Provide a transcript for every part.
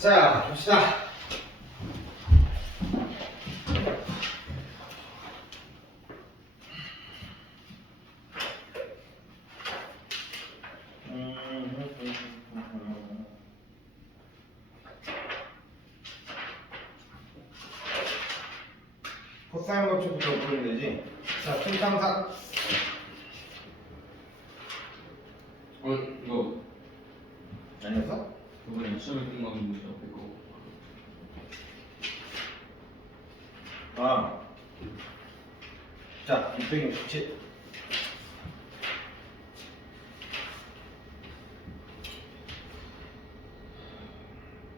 자, 봅시다. 코사인 법칙부터 풀면 되지. 자, 충탐사. 이거 아니었어? 저번에 시험에 뜬 거 있는 거 없고. 아. 자, 667.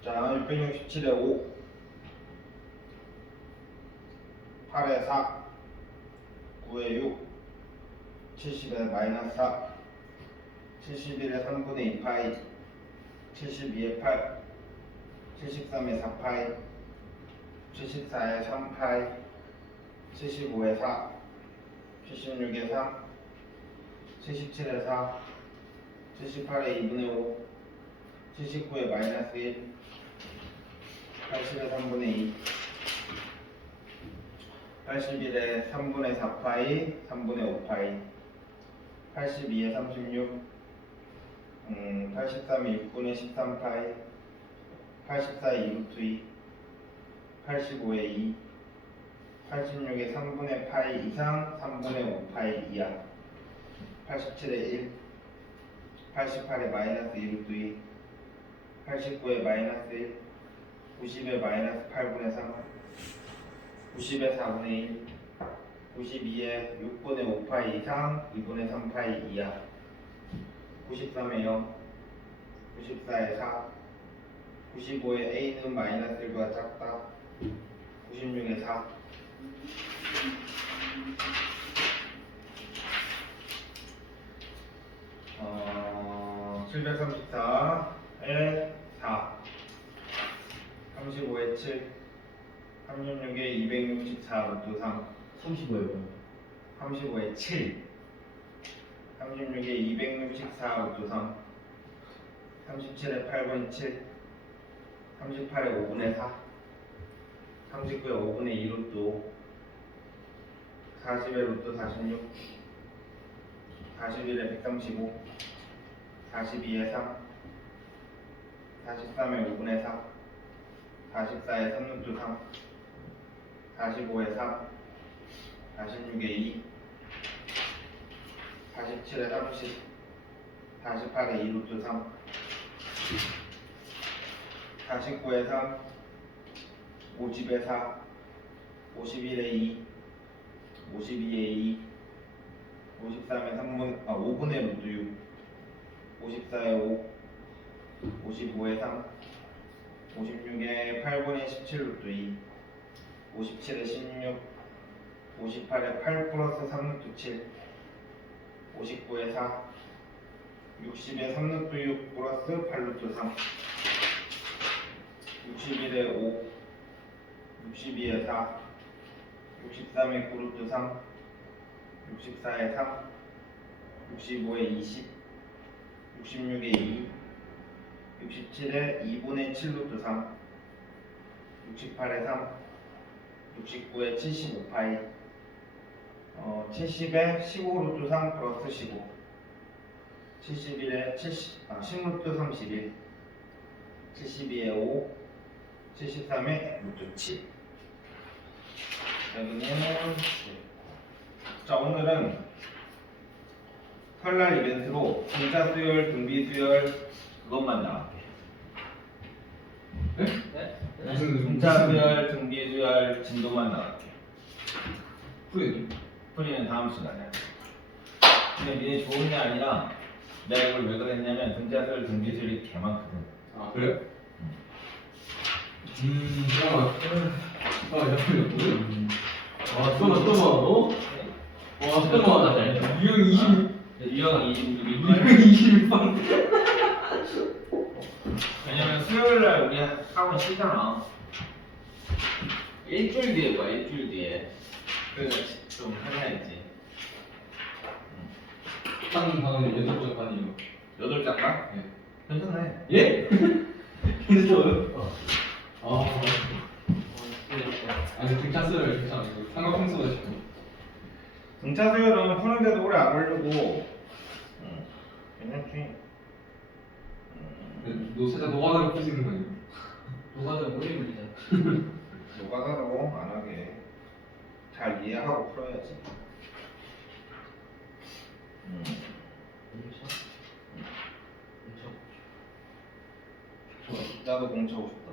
자, 667에 5. 8에 4. 9에 6. 70에 마이너스 4. 71에 3분의 2 파이. 72에 8. 73에 4 파이. 74에 3 파이. 75에 4. 76에 3. 77에 4. 78에 2분의 5. 79에 마이너스 1. 80에 3분의 2. 81에 3분의 4 파이. 3분의 5 파이. 82에 36. 83에 6분의 13 파이. 84에 2루트 2. 85에 2. 86에 3분의 파이 이상 3분의 5 파이 이하. 87에 1. 88에 마이너스 2루트 2. 89에 마이너스 1. 90에 마이너스 8분의 3. 90에 4분의 1. 92에 6분의 5 파이 이상 2분의 3 파이 이하. 93에 0. 94에 4. 95에 a는 마이너스 1보다 작다. 96에 4. 734에 4. 35에 7. 36에 264 루트 3. 35예요. 35에 7. 36에 264 루트 3. 37에 8분의 7. 38에 5분의 4. 39에 5분의 2 루트 5. 40에 루트 46. 41에 135. 42에 3. 43에 5분의 4. 44에 3 루트 3. 45에 3. 46에 2. 47에 30. 48에 2 루트 3. 49에 3. 50에 4. 51에 2. 52에 2. 53에 5분의 루트 6. 54에 5. 55에 3. 56에 8분의 17 루트 2. 57에 16. 58에 8 플러스 3 루트 7. 59에 4. 60에 3 루트 6 플러스 8 루트 3. 61에 5. 62에 4. 63에 9 루트 3. 64에 3. 65에 20. 66에 2. 67에 2분의 7 루트 3. 68에 3. 69에 75 파이. 70에 15 루트 3 플러스 15. 71에 10 루트 31. 72에 5. 73에 루트 7. 여기는 자, 오늘은 설날 이벤트로 분자 수열, 등비 수열 그것만 나갈게요. 네? 분자 수열, 등비 수열 진도만 나갈게요. 풀이는 다음 시간에. 근데 니네 좋은 게 아니라 내가 이걸 왜 그랬냐면 분자 수열, 등비 수열이 개 많거든. 아 그래요? 또 유형 26번. 왜냐면 수요일날 우리 학원 쉬잖아. 일주일 뒤에 봐, 일주일 뒤에. 그래서 좀 해야지. 한 방은 8번 반이요. 8장가? 네. 괜찮네. 예? 힌트 줘요? 아니 등차 수열 괜찮아. 삼각함수가 싶어. 등차 수열은 푸는데도 오래 안 걸리고 괜찮지. 너 살짝 노가다를 풀 수 있는 거 아니야? 노가다 오래 걸리잖아. 노가다로 안 하게 잘 이해하고 풀어야지. 나도 공차고 싶다.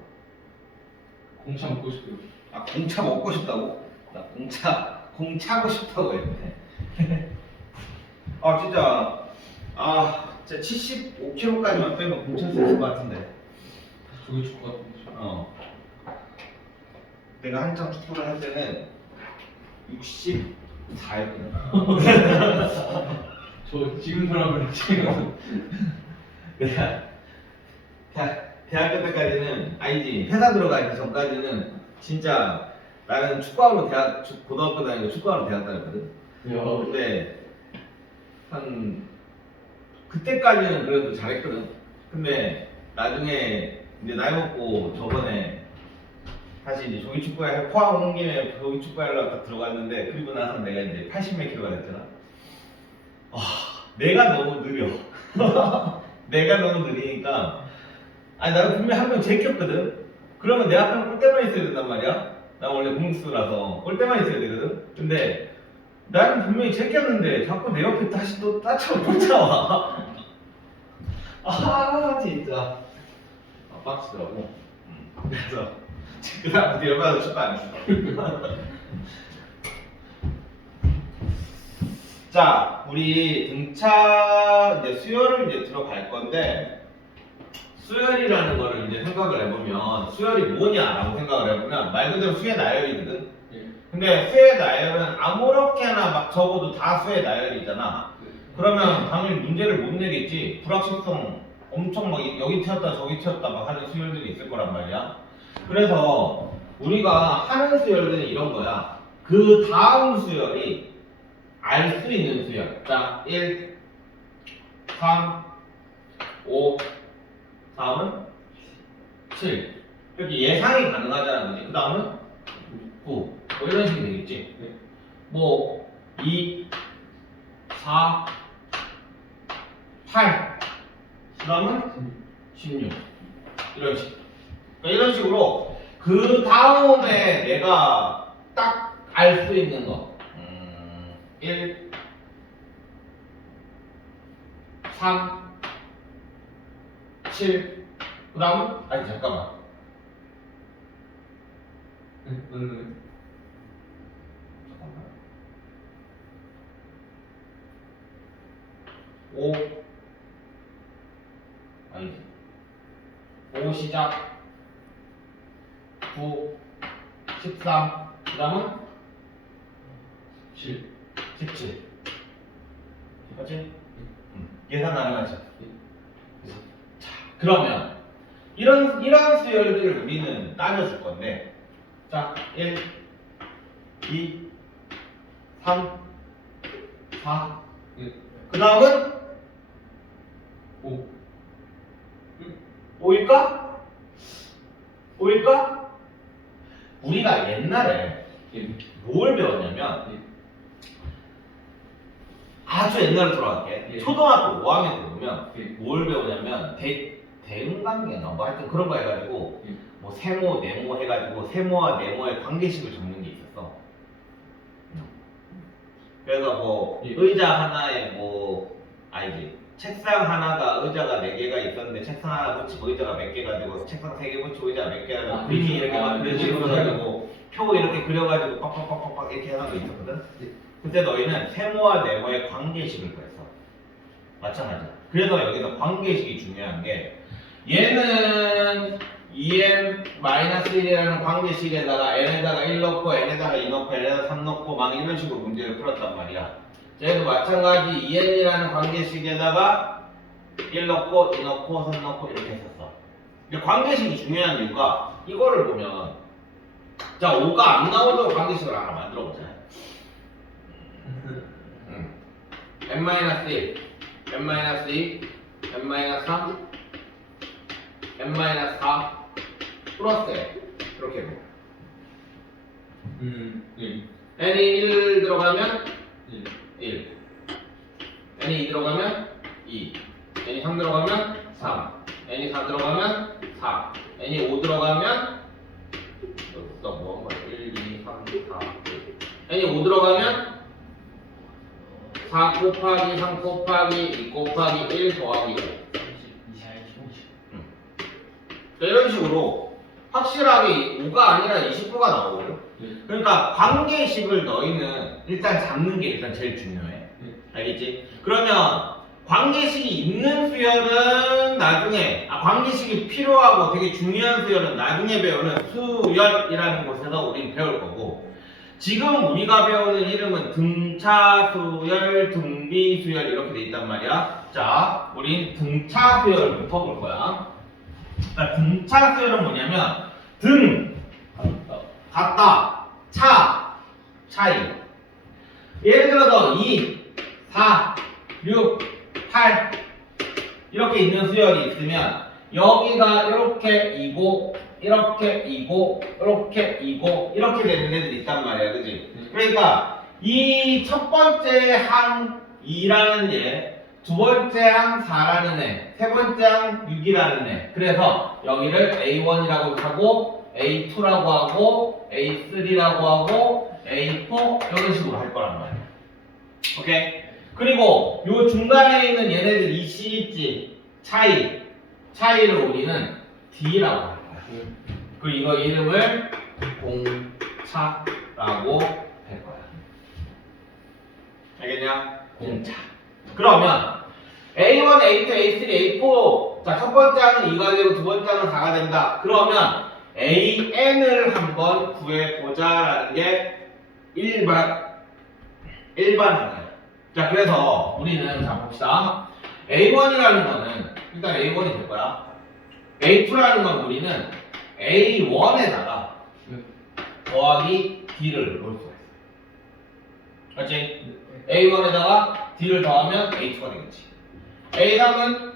공차 먹고 싶어요. 아 공차 먹고 싶다고? 나 공차고 싶다고 했네. 아 진짜 진짜 75kg까지만 빼면 공차 수 있을 것 같은데. 저기 축구 같은 거. 내가 한창 축구를 할 때는 64였거든. 저 지금 사람을 지금 내가 대학교 때까지는 아니지 회사 들어가기 전까지는 진짜 나는 축구하러 고등학교 다니고 축구하러 대학 다녔거든. 야. 근데 한 그때까지는 그래도 잘했거든. 근데 나중에 이제 나이 먹고 저번에 다시 이제 조기 축구에 포항 온 김에 조기 축구 하려고 딱 들어갔는데 그리고 나서 내가 이제 80몇 킬로가 됐잖아. 내가 너무 느려. 내가 너무 느리니까 아니 나는 분명히 한 명 제꼈거든. 그러면 내 앞에 골대만 있어야 된단 말이야. 나 원래 공수라서 골대만 있어야 되거든. 근데 나는 분명히 제꼈는데 자꾸 내 옆에 다시 또 쫓아와. 진짜 빡치더라고. 그래서 그 다음부터 열받아서 축구 안 했어. 자, 우리 등차 이제 수열을 이제 들어갈 건데 수열이라는 거를 이제 생각을 해보면 수열이 뭐냐라고 생각을 해보면 말 그대로 수의 나열이거든. 근데 수의 나열은 아무렇게나 막 적어도 다 수의 나열이잖아. 그러면 당연히 문제를 못 내겠지. 불확실성 엄청 막 여기 튀었다 저기 튀었다 막 하는 수열들이 있을 거란 말이야. 그래서 우리가 하는 수열들은 이런 거야. 그 다음 수열이 알 수 있는 수열. 자, 1, 3, 5, 다음은 7. 이렇게 예상이 가능하잖아, 그지? 그 다음은 9. 뭐 이런 식이 되겠지? 뭐 2, 4, 8. 그 다음은 16. 이런 식. 그러니까 이런 식으로 그 다음에 내가 딱 알 수 있는 거. 1, 3, 7. 그 다음은 아니 잠깐만. 너는 잠깐만. 5 아니지. 5 시작. 9 13. 그 다음은 7. 17. 맞지? 예산 가능하죠. 자, 그러면 이런 수열들을 우리는 따져줄 건데, 자, 1, 2, 3, 4. 그 다음은 5. 5일까? 5일까? 우리가 옛날에 뭘 배웠냐면 아주 옛날로 돌아갈게. 초등학교 5학년 때 보면 뭘 배우냐면 대응관계나 뭐 하여튼 그런 거 해가지고 뭐 세모, 네모 해가지고 세모와 네모의 관계식을 적는 게 있었어. 그래서 뭐 의자 하나에 뭐 아니지 책상 하나가 의자가 4개가 있었는데 책상 하나 붙이고 의자가 몇 개가 되고 책상 3개 붙이고 의자가 몇 개가 되고 그림이 이렇게 막 그런 식으로 해가지고 표 이렇게 그려가지고 빡빡빡빡 이렇게 하는 거 있었거든. 그때 너희는 세모와 네모의 관계식을 구했어. 마찬가지야. 그래서 여기서 관계식이 중요한 게 얘는 2n-1이라는 관계식에다가 n에다가 1 넣고 n에다가 2 넣고 n에다가 3 넣고 막 이런 식으로 문제를 풀었단 말이야. 얘도 마찬가지 2n이라는 관계식에다가 1 넣고 2 넣고 3 넣고 이렇게 했었어. 근데 관계식이 중요한 이유가 이거를 보면 자 5가 안 나오도록 관계식을 하나 만들어 보자. n-1, n-2, n-3, n-4 플러스 n 이렇게 돼. 1. n이 1 들어가면 1. 1, n이 2 들어가면 2, n이 3 들어가면 3, n이 4 들어가면 4, n이 5 들어가면 여기서 뭐 한 거야? 1, 2, 3, 4, 5. n이 5 들어가면 4 곱하기 3 곱하기 2 곱하기 1 더하기 5. 30, 20. 이런 식으로 확실하게 5가 아니라 20%가 나오거든. 그러니까 관계식을 너희는 일단 잡는 게 일단 제일 중요해. 알겠지? 그러면 관계식이 있는 수열은 나중에, 관계식이 필요하고 되게 중요한 수열은 나중에 배우는 수열이라는 곳에서 우린 배울 거고, 지금 우리가 배우는 이름은 등차 수열, 등비 수열 이렇게 돼 있단 말이야. 자, 우린 등차 수열부터 볼 거야. 자, 등차 수열은 뭐냐면 등, 같다, 차, 차이. 예를 들어서 2, 4, 6, 8 이렇게 있는 수열이 있으면 여기가 이렇게 이고 이렇게 이고 이렇게 이고 이렇게 되는 애들이 있단 말이야, 그지? 그러니까 이 첫 번째 항 2라는 얘, 두 번째 항 4라는 애, 세 번째 항 6이라는 애. 그래서 여기를 A1이라고 하고 A2라고 하고 A3라고 하고 A4 이런 식으로 할 거란 말이야. 오케이? 그리고 요 중간에 있는 얘네들 이 C 있지? 차이를 우리는 D라고 할 거야. 그리고 이거 이름을 공차라고 할 거야. 알겠냐? 공차. 그러면 A1, A2, A3, A4 자, 첫 번째 항은 2가 되고 두 번째 항은 4가 된다. 그러면 AN을 한번 구해보자라는 게 일반항이야. 자, 그래서 우리는 자 봅시다. A1이라는 거는 일단 A1이 될 거야. A2라는 건 우리는 A1에다가 더하기 D를 넣을 수가 있어. 맞지? A1에다가 D를 더하면 A2가 되겠지. A3은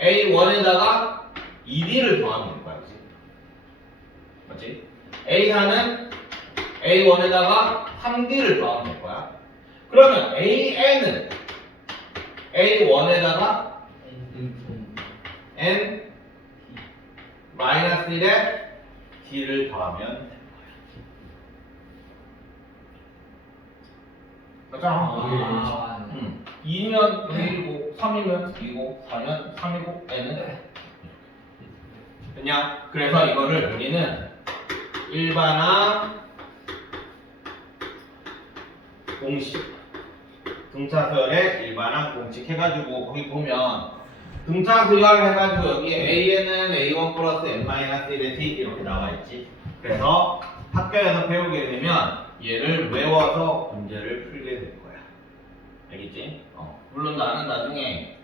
A1에다가 2D를 더하면 될 거야. 그치? 맞지? A4는 A1에다가 3D를 더하면 될 거야. 그러면 AN은 A1에다가 N 마이너스 1에 D를 더하면 될 거야. 맞잖아. 2면 1이고 3이면 2이고 4면 3이고 N은 됐냐? 그래서 이거를 우리는 일반항 공식 등차 수열의 일반항 공식 해가지고 거기 보면 등차 수열 해가지고 여기 AN은 A1 플러스 N-1의 D 이렇게 나와있지. 그래서 학교에서 배우게 되면 얘를 외워서 문제를 풀게 될 거야. 알겠지? 물론 나는 나중에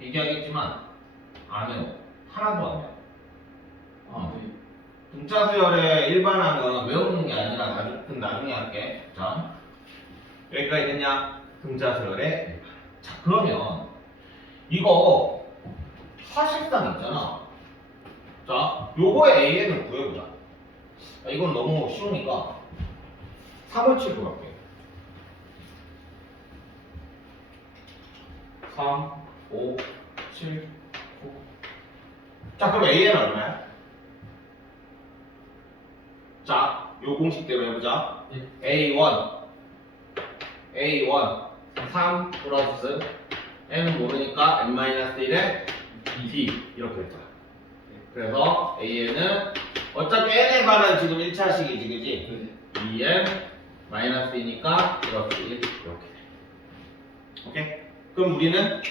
얘기하겠지만 안 해요. 하나도 안 해요. 등차 수열의 일반항은 외우는 게 아니라 나중에 할게. 자, 여기까지 됐냐? 등차 수열의. 자, 그러면 이거 사실상 있잖아. 자, 요거의 AN을 구해보자. 이건 너무 쉬우니까 3을 치고 갈게. 3, 5, 7, 9. 자, 그럼 AN은 얼마야? 자, 요 공식대로 해보자. A1 3 플러스 n은 모르니까 n-1에 d 이렇게 될 거야. 그래서 an은 어차피 n에 관한 지금 1차식이지, 그지? 2n 마이너스 2니까 플러스 1 이렇게 돼. 오케이? 그럼 우리는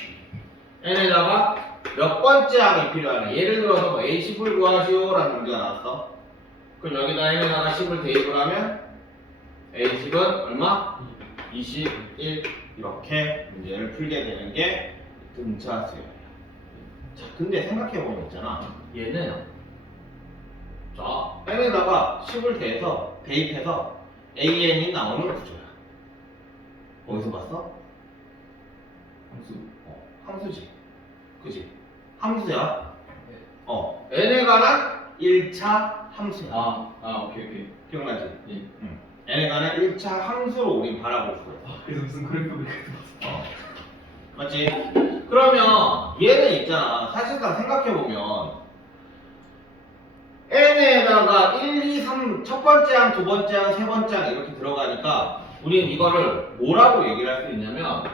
n에다가 몇 번째 항이 필요하냐? 예를 들어서 뭐 a10을 구하시오라는 문제가 나왔어. 그럼 여기다 n에다가 10을 대입을 하면 a10은 얼마? 21 이렇게 문제를 풀게 되는 게 등차 수열이야. 자, 근데 생각해보면 있잖아. 얘는 자, n에다가 10을 대입해서 AN이 나오는 구조야. 어디서 봤어? 함수. 함수지. 그지? 함수야. n에 관한 1차 함수야. 오케이. 기억나지? 예. n에 관한 1차 함수로 우린 바라보고 있어. 그래서 무슨 그래프를 그렇게 봤어. 맞지? 그러면 얘는 있잖아. 사실상 생각해보면 n에다가 1, 2, 3 첫 번째 항, 두 번째 항, 세 번째 항 이렇게 들어가니까 우리는 이거를 뭐라고 얘기를 할 수 있냐면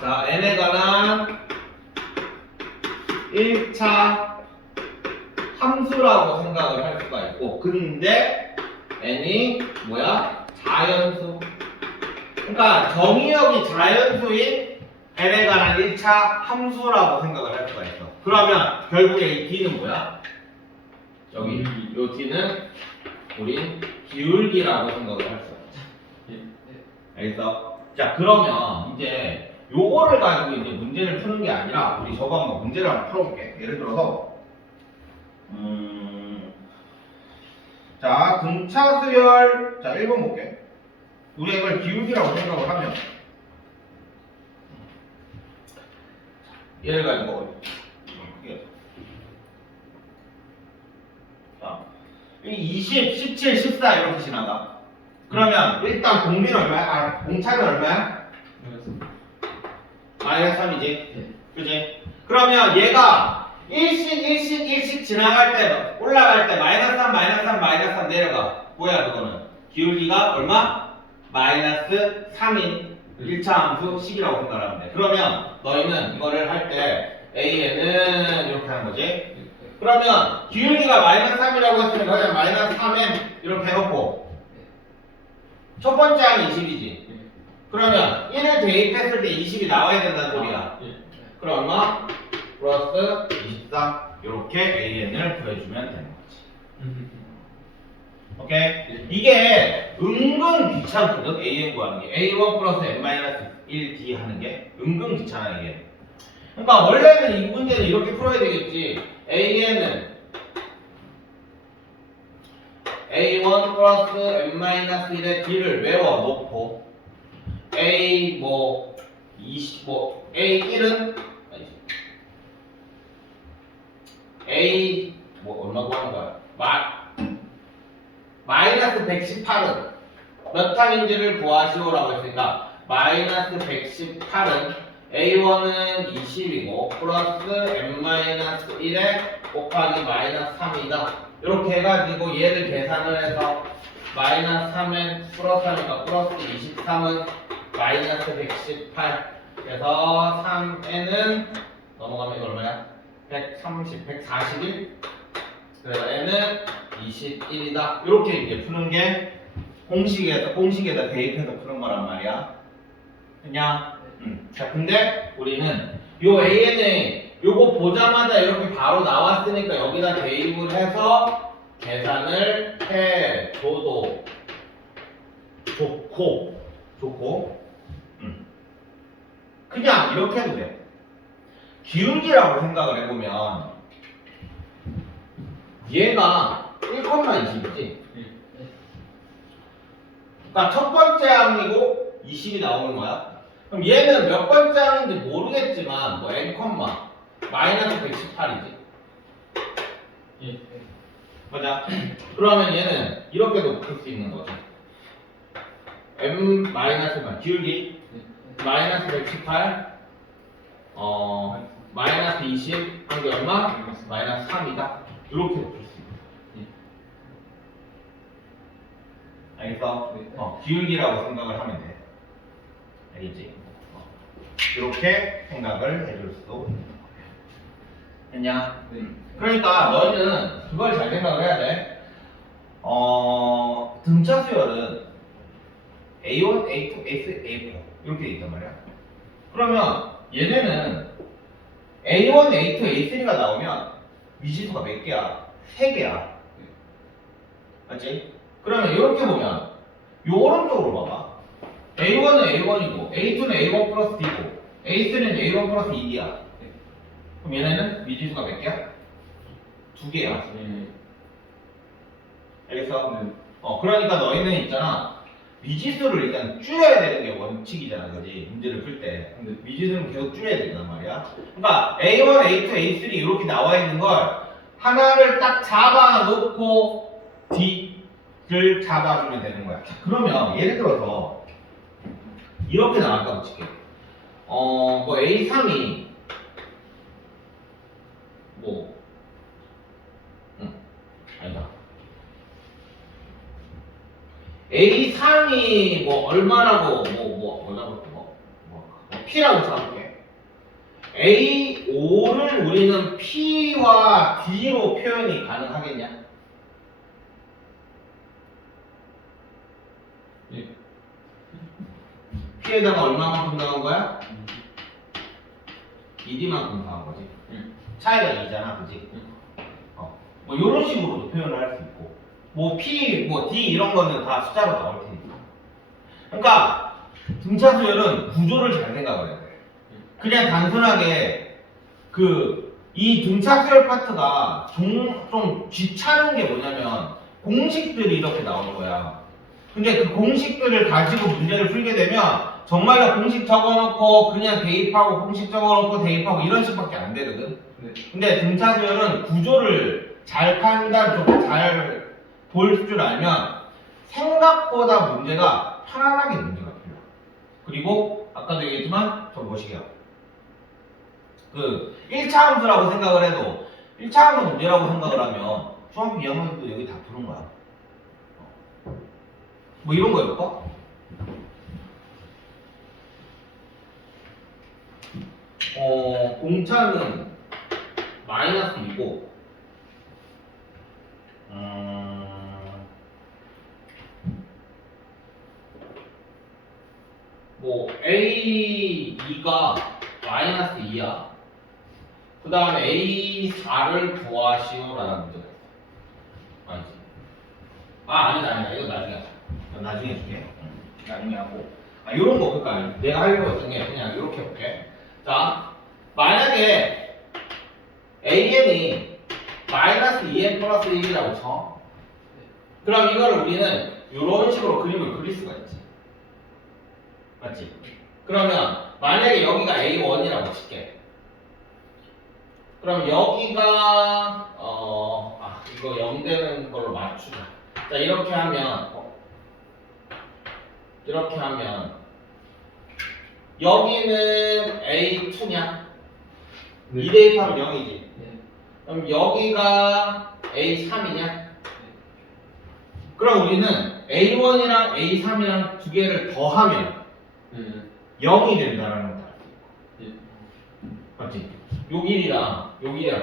자, n에 관한 1차 함수라고 생각을 할 수가 있고 근데 n이 뭐야? 자연수. 그러니까 정의역이 자연수인 n에 관한 1차 함수라고 생각을 할 수가 있어. 그러면 결국에 이 d는 뭐야? 여기 요 d는 우린 기울기라고 생각을 할 수가 있지. 알겠어? 자 그러면 이제 요거를 가지고 이제 문제를 푸는 게 아니라 우리 저거 한번 문제를 한번 풀어볼게. 예를 들어서 자 등차 수열 자 1번 볼게. 우리 이걸 기울기라고 생각을 하면 얘를 가지고 자, 20, 17, 14 이렇게 지나가. 그러면 일단 공비는 얼마야? 공차는 얼마야? 마이너스 3이지? 그지? 그러면 얘가 일씩 지나갈 때 올라갈 때 마이너스 3, 마이너스 3, 마이너스 3 내려가. 뭐야 그거는? 기울기가 얼마? 마이너스 3인 1차 함수 10이라고 생각하면 돼. 그러면 너희는 이거를 할 때 AN은 이렇게 하는 거지. 그러면 기울기가 마이너스 3이라고 했으니까 그냥 마이너스 3n 이렇게 해놓고 첫 번째 항이 20이지. 그러면 1을 대입했을 때 20이 나와야 된다는 소리야. 그럼 얼마? 플러스 23 이렇게 AN을 구해주면 되는 거지. 오케이? 이게 은근 귀찮거든. AN 구하는 게 A1 플러스 N-1D 하는 게 은근 귀찮아 이게. 그러니까 원래는 이 문제는 이렇게 풀어야 되겠지. AN은 A1 플러스 N-1의 D를 외워놓고 A 뭐 20 뭐 A1은 A 뭐 얼마 구하는 거야? 마이너스 118은 몇 항인지를 구하시오라고 했으니까 마이너스 118은 A1은 20이고 플러스 n-1에 곱하기 마이너스 3이다. 이렇게 해가지고 얘를 계산을 해서 마이너스 3에 플러스 하니까 플러스 23은 마이너스 118 그래서 3n은 넘어가면 이거 얼마야? 130, 141 그래서 n은 21이다. 이렇게 이제 푸는 게 공식에다 대입해서 푸는 거란 말이야. 그냥 자 근데 우리는 요 AN에 요거 보자마자 이렇게 바로 나왔으니까 여기다 대입을 해서 계산을 해줘도 좋고 그냥 이렇게 해도 돼. 기울기라고 생각을 해보면 얘가 1,20이지. 그러니까 첫 번째 항이고 20이 나오는 거야. 그럼 얘는 몇 번째 항인지 모르겠지만 뭐 n, 마이너스 118이지. 보자. 그러면 얘는 이렇게도 풀 수 있는 거죠. m 마이너스만 기울기 마이너스 118 마이너스 20 한 게 얼마? 마이너스 3이다. 이렇게도 풀 수 있는. 알겠어? 기울기라고 생각을 하면 돼. 알겠지? 이렇게 생각을 해줄 수도 있는 거야. 됐냐? 그러니까 너희는 그걸 잘 생각을 해야 돼. 등차 수열은 A1, A2, A4 이렇게 돼 있단 말이야. 그러면 얘네는 A1, A2, A3가 나오면 미지수가 몇 개야? 3개야. 맞지? 그러면 이렇게 보면 요 오른쪽으로 봐봐. A1은 A1이고 A2는 A1 플러스 D고 A3는 A1 플러스 2D야. 그럼 얘네는 미지수가 몇 개야? 2개야. 알겠어? 그러니까 너희는 있잖아. 미지수를 일단 줄여야 되는 게 원칙이잖아, 그지? 문제를 풀 때. 근데 미지수는 계속 줄여야 된단 말이야. 그러니까 A1, A2, A3 이렇게 나와 있는 걸 하나를 딱 잡아놓고 D를 잡아주면 되는 거야. 자, 그러면 예를 들어서 이렇게 나왔다고 칠게. 뭐 A3이 아니다. A3이 얼마라고 P라고 잡을게. A5를 우리는 P와 D로 표현이 가능하겠냐? 예. P에다가 얼마만큼 나온 거야? 2D만큼 나온 거지. 차이가 2잖아, 그지? 이런 식으로도 표현을 할 수 있고, P, D 이런 거는 다 숫자로 나올 테니까. 그러니까 등차 수열은 구조를 잘 생각을 해야 돼. 그냥 단순하게 이 등차 수열 파트가 좀 귀찮은 게 뭐냐면 공식들이 이렇게 나올 거야. 근데 그 공식들을 가지고 문제를 풀게 되면 정말로 공식 적어놓고 그냥 대입하고 공식 적어놓고 대입하고 이런 식밖에 안 되거든. 네. 근데 등차 수열은 구조를 잘 판단, 좀 잘 볼 줄 알면 생각보다 문제가 편안하게 문제가 풀려. 그리고 아까도 얘기했지만 저거 보시게요. 1차 함수라고 생각을 해도 1차 함수 문제라고 생각을 하면 중학교 2학년도 여기 다 푸는 거야. 이런 거 해볼까? 공차는 마이너스 2고 A2가 마이너스 2야. 그 다음에 A4를 구하시오라는 문제가 있어. 아니지. 아니다. 이거 나중에 하자. 나중에 줄게. 나중에 하고. 요런 거, 그러니까 내가 하려고 했던 게 그냥 이렇게 해볼게. 자, 만약에 AN이 마이너스 2n 플러스 1이라고 쳐. 그럼 이거를 우리는 이런 식으로 그림을 그릴 수가 있지. 맞지? 그러면 만약에 여기가 A1이라고 칠게. 그럼 여기가 이거 0 되는 걸로 맞추자. 자, 이렇게 하면 여기는 A2냐? 네. 2 대입하면 0이지. 네. 그럼 여기가 A3이냐? 그럼 우리는 A1이랑 A3이랑 두 개를 더하면 0이 된다라는 걸 알고 있고. 맞지? 요 길이랑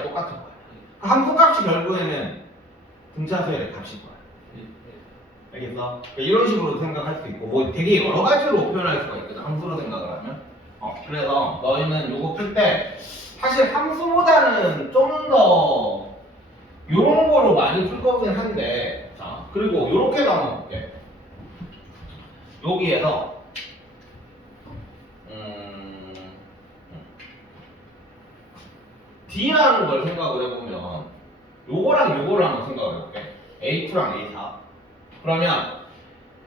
똑같은 거야. 그 함수값이 결국에는 등차수열의 값일 거야. 알겠어? 그러니까 이런 식으로 생각할 수 있고 되게 여러 가지로 표현할 수가 있거든. 함수로 생각을 하면. 그래서 너희는 요거 풀 때 사실 함수보다는 좀 더 요런 거로 많이 풀 거긴 한데, 자, 그리고 요렇게도 한번 볼게. 여기에서 D라는 걸 생각을 해보면 요거랑 요거를 한번 생각을 해볼게. A2랑 A4. 그러면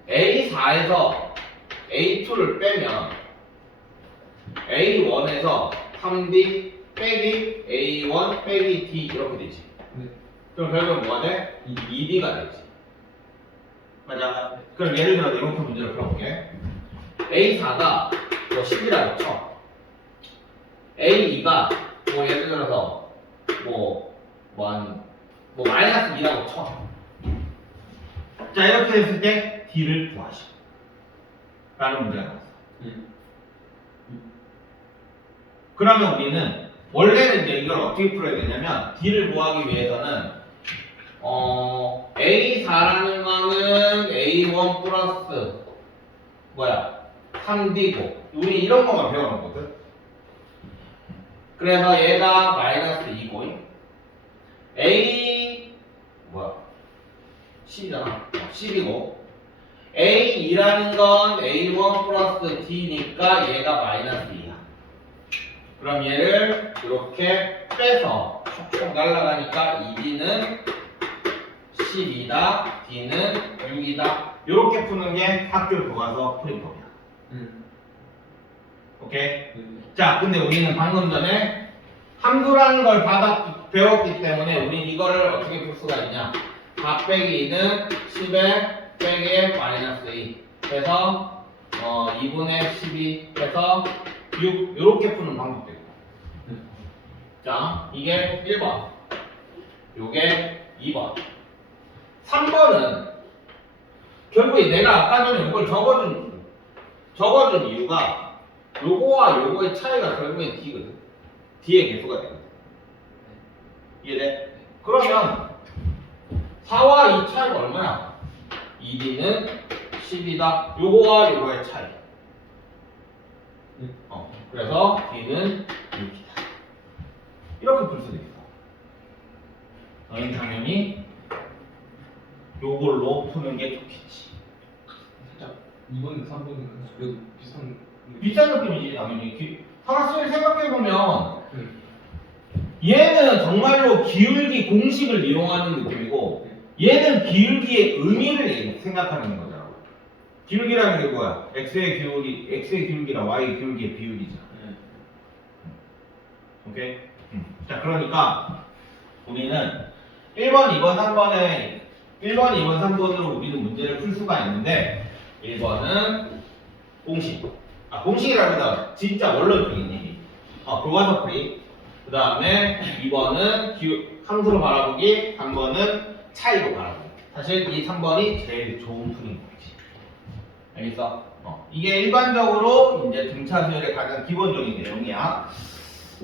A4에서 A2를 빼면 A1에서 3D 빼기 A1 빼기 D 이렇게 되지. 네. 그럼 결국은 뭐가 돼? 2D가 되지. 맞아. 그럼 예를 들어 이렇게 문제를 풀어볼게. A4가 10이라고 쳐. A2가 예를 들어서 마이너스 2라고 쳐. 자, 이렇게 됐을 때 D를 구하시오 라는 문제가 나왔어. 그러면 우리는 원래는 이제 이걸 어떻게 풀어야 되냐면 D를 구하기 위해서는 A4라는 거는 A1 플러스 3D고 우리 이런 것만 배워놓거든. 그래서 얘가 마이너스 2고 A 10이잖아. 10이고 A2라는 건 A1 플러스 D니까 얘가 마이너스 2야. 그럼 얘를 이렇게 빼서 촉촉 날아가니까 2D는 12다, D는 6이다. 이렇게 푸는 게 학교 교과서 풀이법이야. 오케이? 자, 근데 우리는 방금 전에 함수라는 걸 배웠기 때문에 우린 이거를 어떻게 풀 수가 있냐. 4 빼기 2는 10에 빼기 마이너스 2 해서 2분의 12 해서 6 이렇게 푸는 방법도 있고. 자, 이게 1번, 요게 2번. 3번은 결국에 내가 아까 전에 이걸 적어준 이유가 요거와 요거의 차이가 결국엔 D거든. D의 개수가 되거든. 이해돼? 그러면 4와 2 차이가 얼마야? 2D는 10이다. 요거와 요거의 차이. 그래서 D는 6이다. 이렇게 풀 수도 있어. 너는 당연히 요걸로 푸는 게 좋겠지. 살짝 2번, 3번은 그래도 비슷한 비싼 느낌이지 당연히. 하나씩 생각해보면 네. 얘는 정말로 기울기 공식을 이용하는 느낌이고 얘는 기울기의 의미를 생각하는 거잖아. 기울기라는 게 뭐야? x의 기울기랑 y의 기울기의 비율이잖아. 오케이? 자, 그러니까 우리는 1번, 2번, 3번에 1번, 2번, 3번으로 우리는 문제를 풀 수가 있는데 1번은 공식이라기보다 진짜 원론적인 얘기. 교과서풀이. 그 다음에 2번은 함수로 바라보기, 3번은 차이로 바라보기. 사실 이 3번이 제일 좋은 풀인 거지. 알겠어? 이게 일반적으로 이제 등차 수열의 가장 기본적인 내용이야.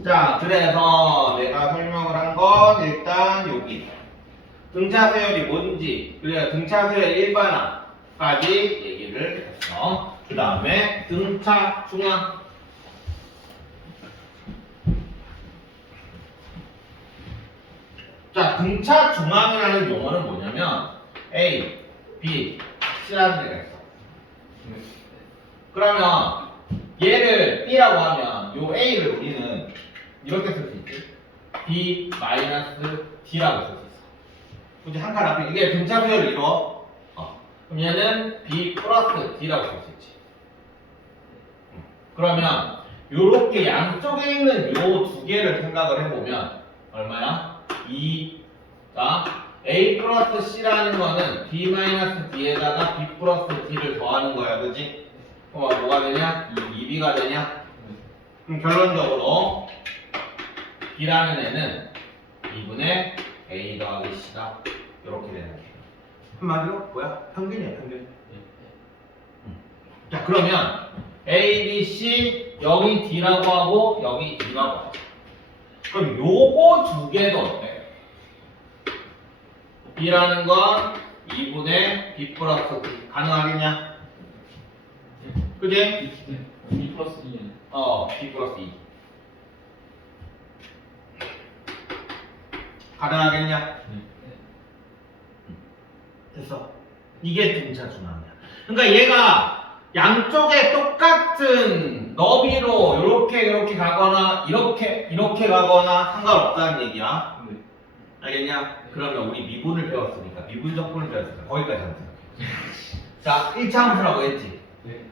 자, 그래서 내가 설명을 한 건 일단 여기 등차 서열이 뭔지, 그래야 등차 서열 일반화까지 얘기를 했어. 그 다음에 등차 중앙. 자, 등차 중앙이라는 용어는 뭐냐면 A, B, C라는 데가 있어. 그러면 얘를 B라고 하면 요 A를 우리는 이렇게 쓸 수 있지. B 마이너스 D라고 쓸 수 있어. 굳이 한 칸 앞에 이게 등차 수열을 이뤄. 그럼 얘는 B 플러스 D라고 쓸 수 있지. 그러면 요렇게 양쪽에 있는 요 두 개를 생각을 해보면 얼마야? 2가 A 플러스 C라는 거는 B 마이너스 D에다가 B 플러스 D를 더하는 거야, 그지? 뭐가 되냐? 2B가 되냐? 그럼 결론적으로 B라는 애는 2분의 A 더하기 C다. 이렇게 되는 게. 한마디로 뭐야? 평균이야, 평균. 자, 그러면 A, B, C 여기 D라고 하고 여기 E라고 하자. 그럼 요거 두 개도 어때? B라는 건 2분의 B 플러스 D 가능하겠냐? 그지? B 플러스 2. B 플러스 2 가능하겠냐? 됐어. 이게 등차 중앙이야. 그러니까 얘가 양쪽에 똑같은 너비로 이렇게 가거나 이렇게 가거나 상관없다는 얘기야. 네. 알겠냐? 그러면 우리 미분을 배웠으니까 미분 적분을 배웠으니까 거기까지 하면 돼. 자, 1차 함수라고 했지. 네.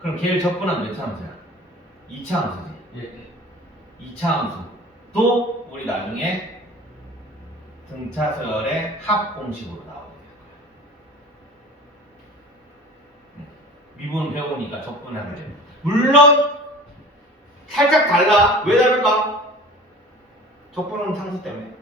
그럼 걔를 적분하면 몇 차 함수야? 2차 함수지. 예. 2차 함수도 우리 나중에 등차 서열의 합 공식으로 나오게 될 거야. 미분 배우니까 적분하게 돼. 물론 살짝 달라. 왜 다를까? 적분은 상수 때문에.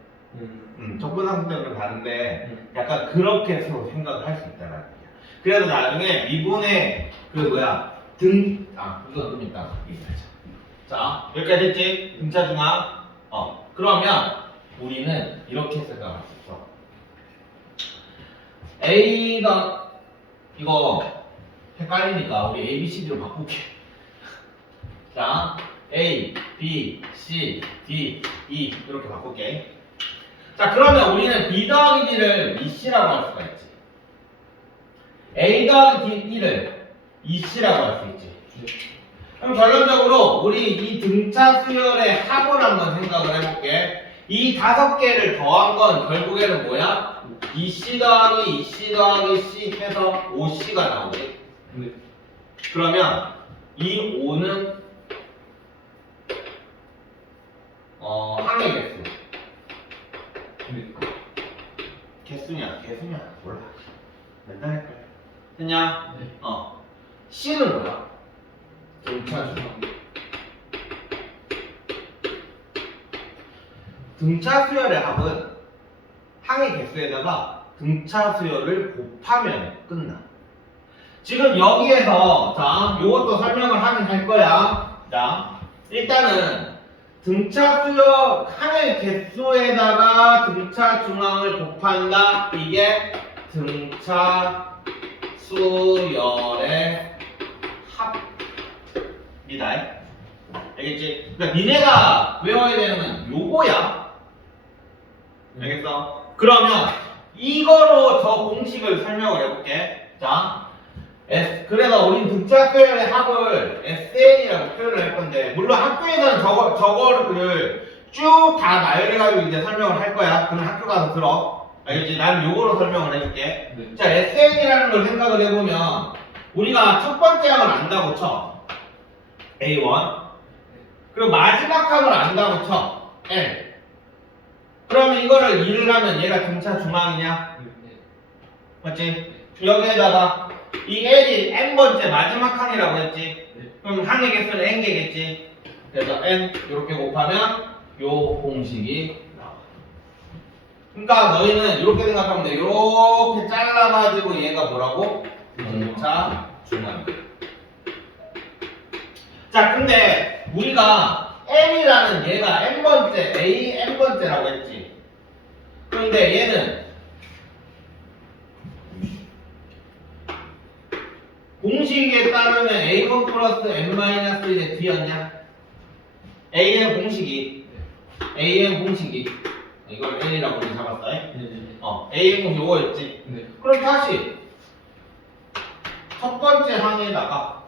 적분 상수 때문에 다른데 약간 그렇게 해서 생각을 할 수 있다는 얘기야. 그래서 나중에 미분의 이건 좀 이따 얘기하자. 자, 여기까지 됐지? 등차 중앙. 그러면 우리는 이렇게 생각할 수 있어. A가 이거 헷갈리니까 우리 A, B, C, D로 바꿀게. 자, A, B, C, D, E 이렇게 바꿀게. 자, 그러면 우리는 B 더하기 D를 EC라고 할 수가 있지. A 더하기 D를 EC라고 할 수 있지. 그럼 결론적으로 우리 이 등차 수열의 합을 한번 생각을 해볼게. 이 5개를 더한 건 결국에는 뭐야? EC 더하기 EC 더하기 C 해서 5C가 나오지. 네. 그러면 이 5는 항의 개수. 네. 개수냐 몰라. 맨날 헷갈려. 됐냐? 네. C는 뭐야? 등차 중앙. 등차 수열의 합은 항의 개수에다가 등차 수열을 곱하면 끝나. 지금 여기에서 자, 요것도 설명을 하긴 할 거야. 자, 일단은 등차 수열 항의 개수에다가 등차 중앙을 곱한다. 이게 등차 수열의 합이다. 알겠지? 그러니까 니네가 외워야 되는 건 요거야. 알겠어? 그러면 이거로 저 공식을 설명을 해볼게. 자, 그래서 우린 등차 수열의 합을 SN이라고 표현을 할 건데, 물론 학교에서는 저거를 쭉 다 나열해가지고 이제 설명을 할 거야. 그럼 학교 가서 들어. 알겠지? 나는 요거로 설명을 해줄게. 네. 자, SN이라는 걸 생각을 해보면, 우리가 첫 번째 항을 안다고 쳐. A1. 그리고 마지막 항을 안다고 쳐. L. 그러면 이거를 일을 하면 얘가 등차 중앙이냐? 맞지? 여기에다가 이 L이 n번째 마지막 항이라고 했지? 그럼 항의 개수는 n개겠지? 그래서 n 이렇게 곱하면 요 공식이 나와. 그러니까 너희는 이렇게 생각하면 돼. 이렇게 잘라가지고 얘가 뭐라고? 등차 중앙. 자, 근데 우리가 n이라는 얘가 n번째, a n번째라고 했지? 그런데 얘는 공식에 따르면 a1 플러스 n-1의 d였냐? a는 공식이 이걸 n이라고 우리 잡았다. a는 공식 요거였지? 네. 그럼 다시 첫 번째 항에다가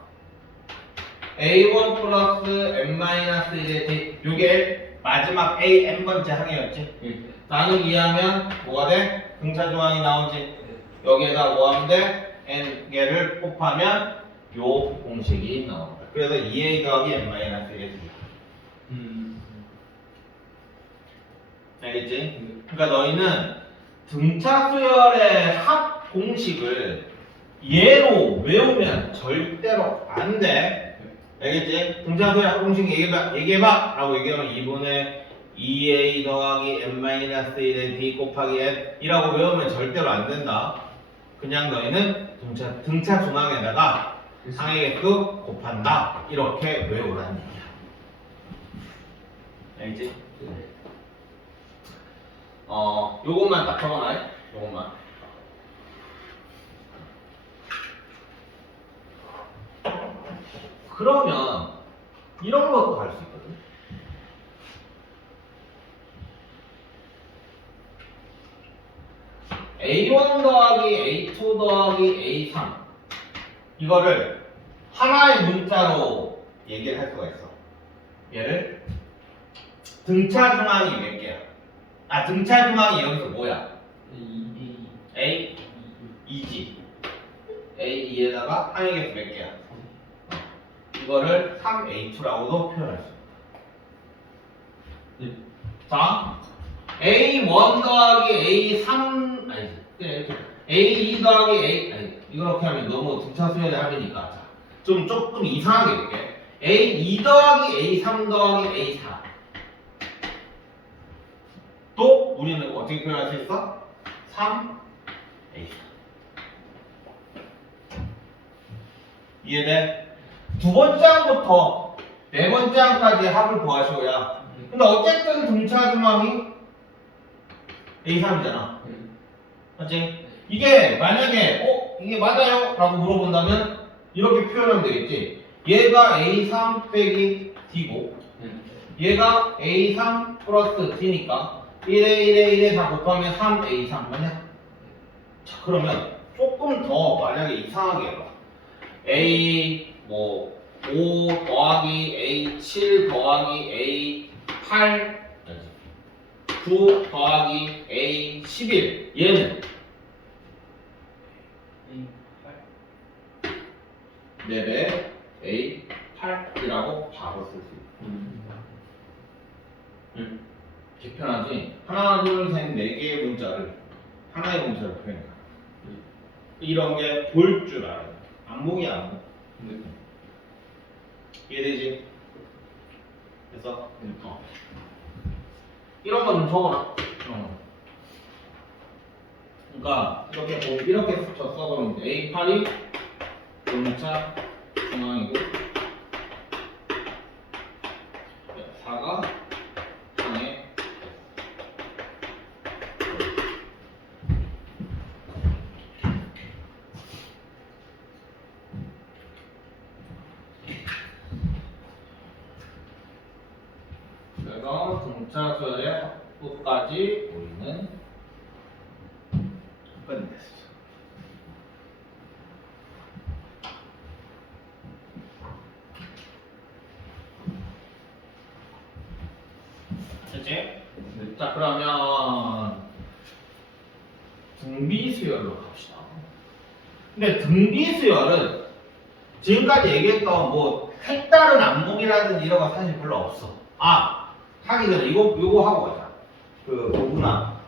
a1 플러스 n-1의 d 요게 마지막 a n번째 항이었지? 나누기 2하면 뭐가 돼? 등차 중앙이 나오지? 여기에다 뭐 하면 돼? n개를 곱하면 요 공식이 나옵니다. 그래서 2a 더하기 n-1의 d. 알겠지? 그러니까 너희는 등차 수열의 합 공식을 얘로 외우면 절대로 안 돼. 알겠지? 등차 수열의 합 공식 얘기해봐 라고 얘기하면 2분의 2a 더하기 n-1의 d 곱하기 n 이라고 외우면 절대로 안 된다. 그냥 너희는 등차 중앙에다가 항의 개수 곱한다. 이렇게 외우라는 얘기야. 알겠지? 요것만 딱 적어놔요. 요것만. 그러면 이런 것도 할 수 있거든. A1 더하기 A2 더하기 A3 이거를 하나의 문자로 얘기를 할 수가 있어. 얘를 등차 중앙이 몇 개야? 등차 중앙이 여기서 뭐야? A 2지. A 2에다가 항의 개수 몇 개야? 이거를 3A2라고도 표현할 수 있어. 자, A1 더하기 A3 아니지. A2 더하기 A 아니 이렇게 하면 너무 등차 수열의 합이니까 자, 조금 이상하게 볼게. A2 더하기 A3 더하기 A4 또 우리는 어떻게 표현할 수 있어? 3A4 이해돼? 두 번째 항부터 네 번째 항까지 합을 구하시오야. 근데 어쨌든 등차 중앙이 A3이잖아. 맞지? 이게 만약에 이게 맞아요? 라고 물어본다면 이렇게 표현하면 되겠지. 얘가 A3 빼기 D고 얘가 A3 플러스 D니까 1에 다 곱하면 3A3 맞냐? 자, 그러면 조금 더 만약에 이상하게 해봐. A 5 더하기 A7 더하기 A8 9 더하기 A11 얘는 4배 A8이라고 바로 쓸 수 있어. 이렇게 편하지. 하나, 둘, 셋, 네 개의 문자를 하나의 문자로 표현해. 이런 게 볼 줄 알아요. 안 보기 안 보. 이해되지? 그래서 이런 거 좀 적어라. 그러니까 이렇게 써보면 A8이 문자 중앙이고 4가 상에 그래서 등차 수열의 확보까지 우리는 끝냈어. 됐지? 자 그러면 등비수열로 갑시다. 근데 등비수열은 지금까지 얘기했던 뭐 색다른 안목이라든지 이런 거 사실 별로 없어. 하기 전에 요거 하고 가자. 그 뭐구나.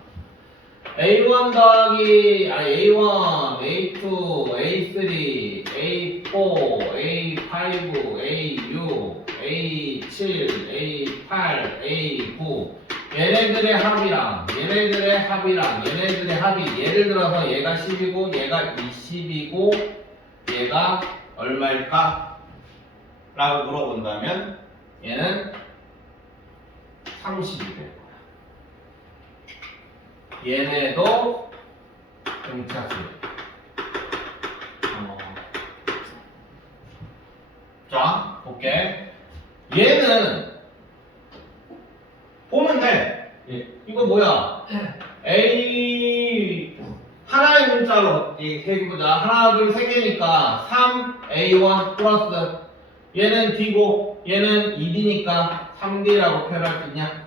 A1 더하기 A1, A2, A3, A4, A5, A6, A7, A8, A9 얘네들의 합이랑 얘네들의 합이 예를 들어서 얘가 10이고 얘가 20이고 얘가 얼마일까? 라고 물어본다면 얘는 30이 될 거야. 얘네도 등차수열. 자, 볼게. 얘는 보면 돼. 이거 뭐야? A 하나의 문자로 해보자. 하나, 둘, 세 개니까 3A1 플러스 얘는 D고 얘는 2D니까 3D라고 표현할 수 있냐?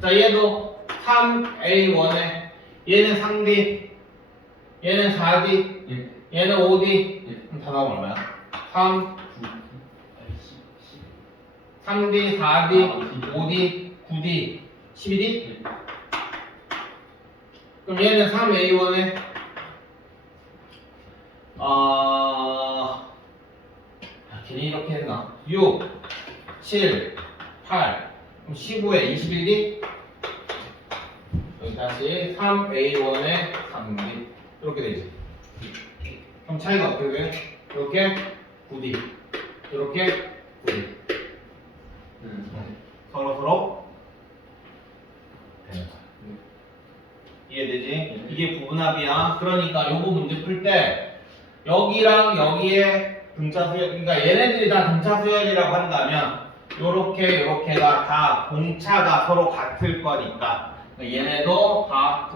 자, 얘도 3A1에 얘는 3D 얘는 4D 얘는 5D 그럼 다 나오면 얼마야? 3D, 4D, 5D, 9D, 12D? 그럼 얘는 3A1에 괜히 이렇게 했나? 6, 7, 8 그럼 15에 21D? 여기 다시 3A1에 3D 이렇게 되지. 그럼 차이가 어떻게 돼? 이렇게 9D 이렇게 9D 서로 되는 거야. 이해되지? 이게 부분합이야. 그러니까 요거 문제 풀 때 여기랑 여기에 등차 수열, 그러니까 얘네들이 다 등차 수열이라고 한다면 요렇게가 다 공차가 서로 같을 거니까 얘네도 다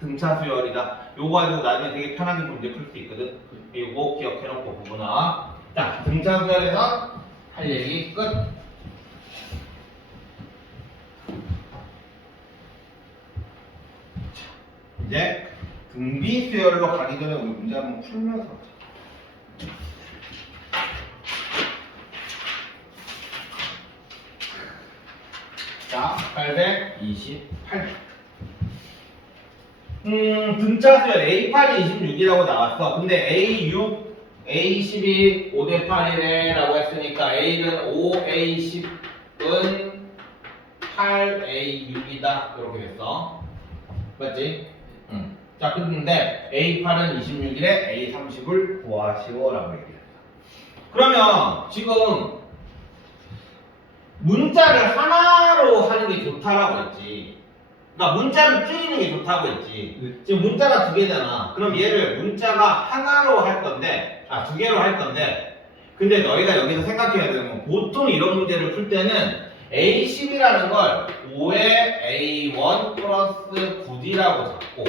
등차 수열이다. 요거 가지고 나중에 되게 편하게 문제 풀 수 있거든. 요거 기억해놓고 부분합. 자, 등차 수열에서 할 얘기 끝. 이제 등비 수열로 가기 전에 우리 문제 한번 풀면서 가자. 자, 828. 등차 수열 A8이 26이라고 나왔어. 근데 A6, A12, 5대 8이래라고 했으니까 A는 5, A10은 8A6이다. 이렇게 됐어. 맞지? 자, 근데 A8은 26일에 A30을 구하시오라고 얘기했어. 그러면 지금 문자를 하나로 하는 게 좋다라고 했지. 그러니까 문자를 줄이는 게 좋다고 했지. 지금 문자가 2개잖아. 그럼 얘를 문자가 하나로 할 건데, 2개로 할 건데, 근데 너희가 여기서 생각해야 되는 건 보통 이런 문제를 풀 때는 A10이라는 걸 5의 A1 플러스 9D라고 잡고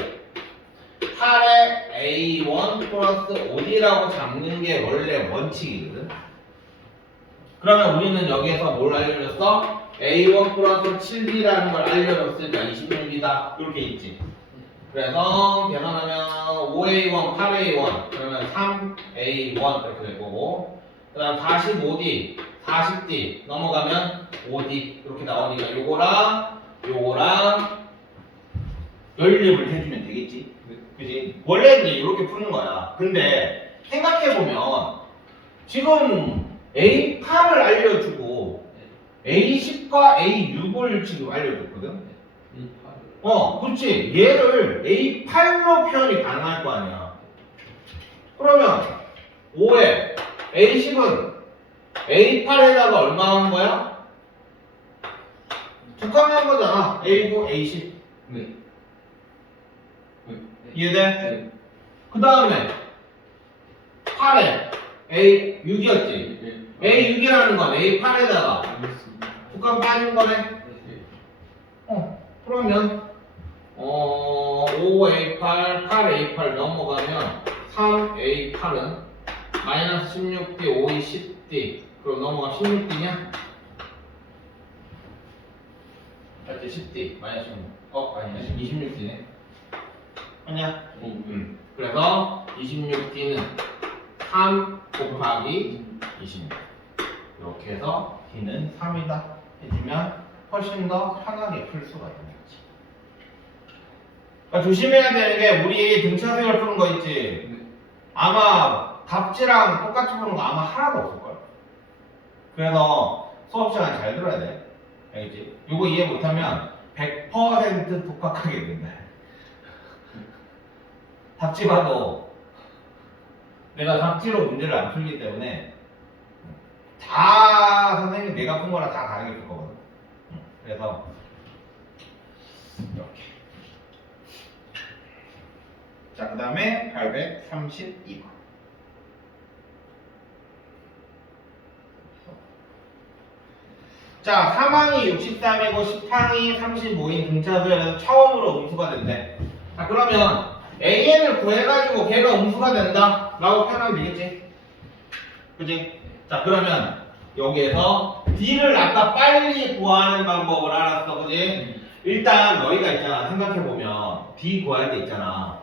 8의 A1 플러스 5D라고 잡는 게 원래 원칙이거든. 그러면 우리는 여기에서 뭘 알려줬어? A1 플러스 7D라는 걸 알려줬으니까 26이다. 이렇게 있지. 그래서 계산하면 5A1, 8A1 그러면 3A1 이렇게 될 거고 그 다음 45D 40D 넘어가면 5D 이렇게 나오니까 요거랑 연립을 해주면 되겠지. 그지? 원래 이제 이렇게 푸는 거야. 근데 생각해보면 지금 A8을 알려주고 A10과 A6을 지금 알려줬거든. 그렇지. 얘를 A8로 표현이 가능할 거 아니야. 그러면 5에 A10은 A8에다가 얼마 한 거야? 적당한 거잖아. A9, A10. 네. 이해돼? 네. 그 다음에 8에 A6이었지. A6이라는 건 A8에다가 알겠습니다. 국간 빠진 거네. 네. 그러면 5A8, 8A8 넘어가면 3A8은 마이너스 16D, 5E 10D. 그럼 넘어가 16D냐? 맞지? 10D 마이너스 16. 아니야. 26D네. 아니야? 그래서 26D는 3 곱하기 26. 이렇게 해서 D는 3이다 해주면 훨씬 더 편하게 풀 수가 있는 거지. 그러니까 조심해야 되는 게 우리 등차수열 푸는 거 있지. 아마 답지랑 똑같이 푸는 거 아마 하나도 없을걸. 그래서 수업 시간 잘 들어야 돼. 알겠지? 이거 이해 못하면 100% 독학하게 된다. 답지 봐도 내가 답지로 문제를 안 풀기 때문에 다 선생님 내가 푼 거랑 다 다르게 풀 거거든. 그래서 이렇게. 자, 그 다음에 832번. 자, 3항이 63이고 10항이 35인 등차수에서 처음으로 음수가 된대. 자, 그러면 AN을 구해가지고 걔가 음수가 된다 라고 표현하면 되겠지. 그지? 자, 그러면 여기에서 D를 아까 빨리 구하는 방법을 알았어. 그지? 일단 너희가 있잖아. 생각해보면 D 구할 때 있잖아.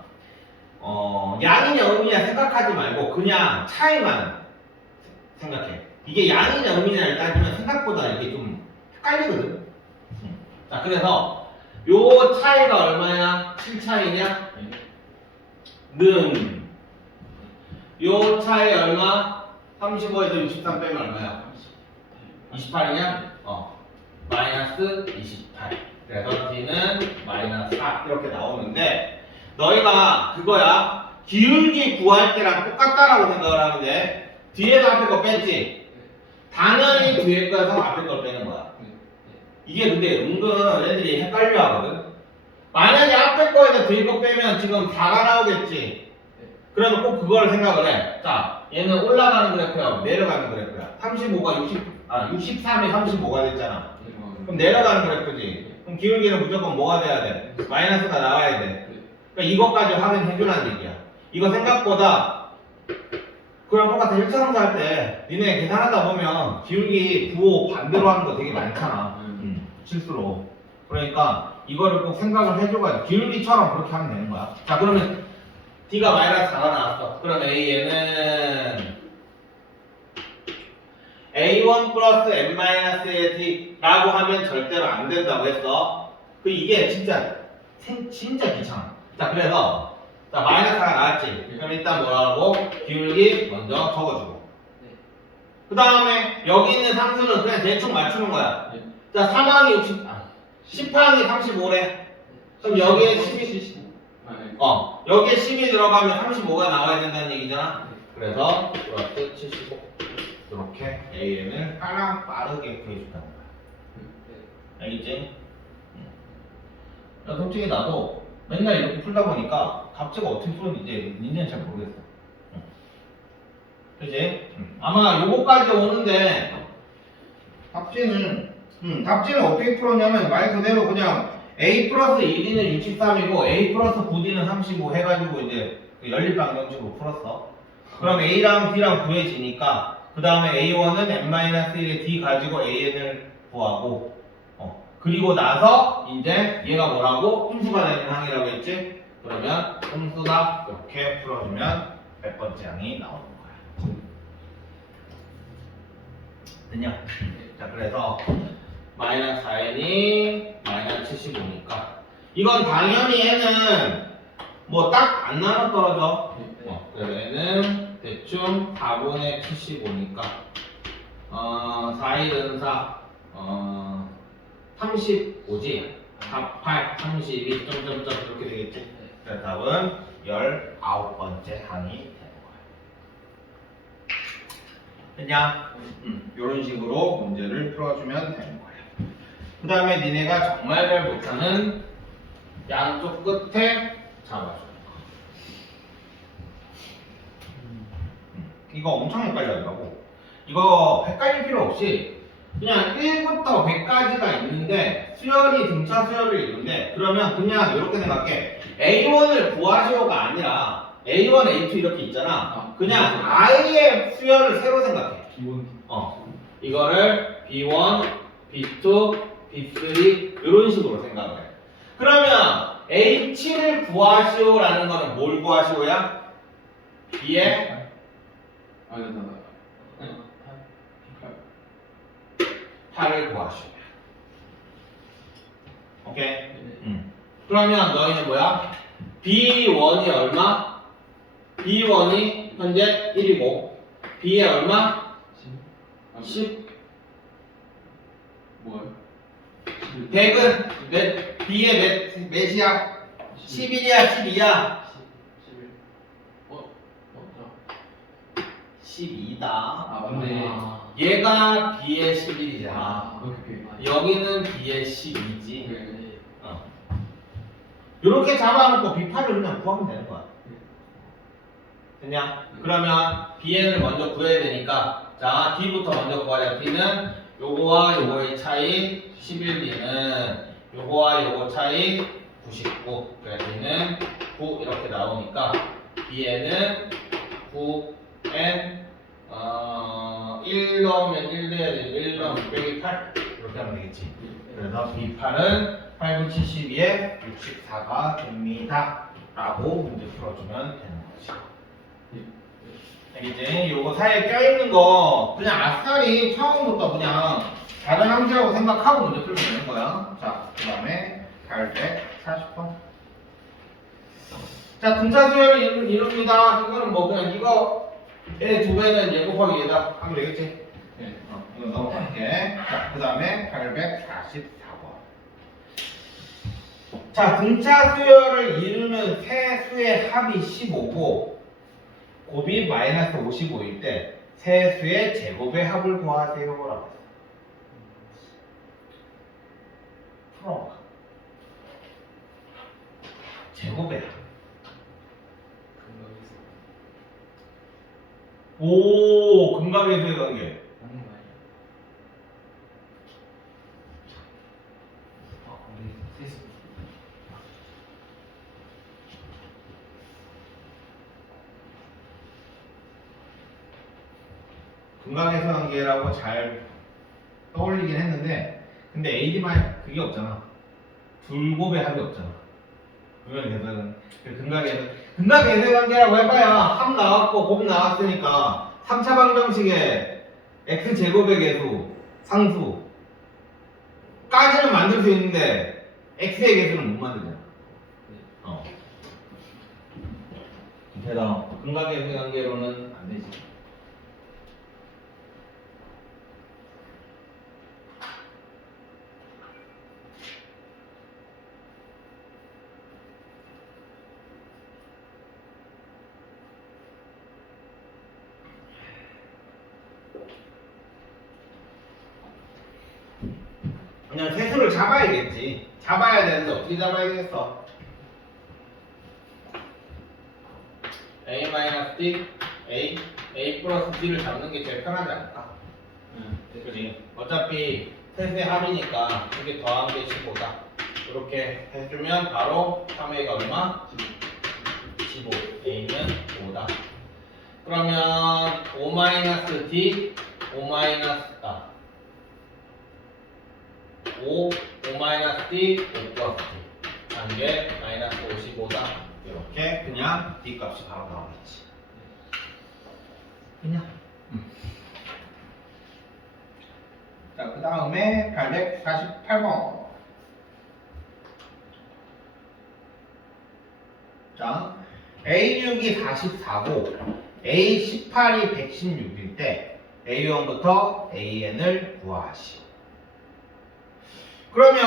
양이냐 음이냐 생각하지 말고 그냥 차이만 생각해. 이게 양이냐 음이냐를 따지면 생각보다 이게 좀 헷갈리거든. 자, 그래서 요 차이가 얼마냐? 7차이냐? 는 요 차이 얼마? 35에서 63 빼면 얼마야? 28이냐? 마이너스 28. 그래서 D는 마이너스 4 이렇게 나오는데 너희가 그거야 기울기 구할 때랑 똑같다라고 생각을 하면 돼. 뒤에서 앞에 거 뺐지? 당연히 뒤에 거에서 앞에 걸 빼는 거야. 이게 근데 은근 애들이 헷갈려 하거든. 만약에 앞에 거에서 뒤에 거 빼면 지금 4가 나오겠지. 그러면 꼭 그걸 생각을 해. 자, 얘는 올라가는 그래프야, 내려가는 그래프야. 35가 63이 35가 됐잖아. 그럼 내려가는 그래프지. 그럼 기울기는 무조건 뭐가 돼야 돼? 마이너스가 나와야 돼. 그러니까 이것까지 확인해 주라는 얘기야. 이거 생각보다 그랑 똑같아. 일차함수 할 때 니네 계산하다 보면 기울기 9, 5 반대로 하는 거 되게 많잖아. 실수로. 그러니까 이거를 꼭 생각을 해줘가지고 기울기처럼 그렇게 하면 되는 거야. 자, 그러면 D가 마이너스 4가 나왔어. 그럼 A는 A1 플러스 n-의 D라고 하면 절대로 안 된다고 했어. 이게 진짜 귀찮아. 자, 그래서 자, 마이너스 4가 나왔지. 그럼 일단 뭐라고? 기울기 먼저 적어주고. 그 다음에 여기 있는 상수는 그냥 대충 맞추는 거야. 자, 3항이 10항이 35래. 그럼 여기에 10이 여기에 10이 들어가면 35가 나와야 된다는 얘기잖아. 그래서 플러스 75 이렇게 AN을 빠르게 구해준다는 거야. 알겠지? 솔직히 나도 맨날 이렇게 풀다 보니까 답지가 어떻게 풀었는지 이제는 잘 모르겠어. 그치? 아마 요거까지 오는데 답지는 어떻게 풀었냐면 말 그대로 그냥 A 플러스 1D는 63이고 A 플러스 9D는 35 해가지고 이제 연립방정식으로 풀었어. 그럼 A랑 D랑 구해지니까 그 다음에 A1은 n-1의 D 가지고 AN을 구하고 그리고 나서 이제 얘가 뭐라고? 음수가 되는 항이라고 했지? 그러면 음수다 이렇게 풀어주면 몇 번째 항이 나오는 거야. 됐냐? 자, 그래서 마이너스 4n이 마이너스 75니까 이건 당연히 얘는 뭐 딱 안 나눠 떨어져. 그래서 얘는 대충 4분의 75니까 4, 1은 4 35지? 4, 8, 32, 점점점 이렇게 되겠지? 그래서 답은 19번째 항이 되는 거야. 됐냐? 이런 식으로 문제를 풀어주면 되는 거야. 그 다음에 니네가 정말 잘 못하는 양쪽 끝에 잡아주는 거. 이거 엄청 헷갈리더라고. 이거 헷갈릴 필요 없이 그냥 1부터 100까지가 있는데 수열이 등차 수열을 이루는데 그러면 그냥 이렇게 생각해. A1을 구하시오가 아니라 A1, A2 이렇게 있잖아. 그냥 아예 수열을 새로 생각해. 기본. 이거를 B1, B2, B3 이런 식으로 생각을 해. 그러면 H를 구하시오라는 거는 뭘 구하시오야? B의 나. 8을 구하시오. 오케이? 그러면 너희는 뭐야? B1이 얼마? B1이 현재 1이고 B의 얼마? 10. 뭐야? 100은 몇? B의 몇이야? 11이야? 12야? 12다. 맞네. 얘가 B의 11이잖아. 오케이. 여기는 B의 12지. 네. 이렇게 잡아놓고 B8을 그냥 구하면 되는 거야. 됐냐? 그러면 Bn을 먼저 구해야 되니까 자 D부터 먼저 구하자. D는 요거와 요거의 차이 11D는 요거와 요거 차이 99. 그래 D는 9 이렇게 나오니까 Bn은 9N 1 넣으면 1 돼야 돼. 1 넣으면 빼기 8 이렇게 하면 되겠지. 그래서 B8은 8, 9, 72에 64가 됩니다. 라고 문제 풀어주면 되는 거지. 알겠지? 요거 사이에 껴있는 거 그냥 아싸리 처음부터 그냥 다른 함수라고 생각하고 문제 풀면 되는 거야. 자, 그 다음에 840번. 자, 등차 수열을 이룹니다. 이거는 뭐 그냥 이거 얘 두 배는 얘 곱하기 얘다 하면 되겠지? 네. 이거 넘어갈게. 자, 그 다음에 844번. 자, 등차 수열을 이루는 세 수의 합이 15고 곱이 마이너스 55일 때 세 수의 제곱의 합을 구하세요 라고 했어. 풀어봐. 제곱의 합. 오, 금강에서의 관계. 금강에서 관계라고 잘 떠올리긴 했는데 근데 AD만 그게 없잖아. 둘곱의 합이 없잖아. 금강에서는 금강에서의 관계라고 해봐야 합 나왔고 곱 나왔으니까 3차 방정식에 x제곱의 개수 상수 까지는 만들 수 있는데 x의 개수는 못 만들잖아. 그래서 금강에서의 관계로는 안 되지. 그냥 세수를 잡아야겠지. 잡아야 되는데 어떻게 잡아야 되겠어? A-D, A 플러스 D를 잡는 게 제일 편하지 않을까? 그지? 어차피 세수의 합이니까 이게 더한 게 15다. 이렇게 해주면 바로 3A가 얼마? 15. A는 5다. 그러면 5-D, 5, 5-D, 5 플러스 D 한 게 마이너스 55다. 이렇게 그냥 D 값이 바로 나오겠지. 그냥 자, 그 다음에 848번. 자, A6이 44고 A18이 116일 때 A1부터 AN을 구하시오. 그러면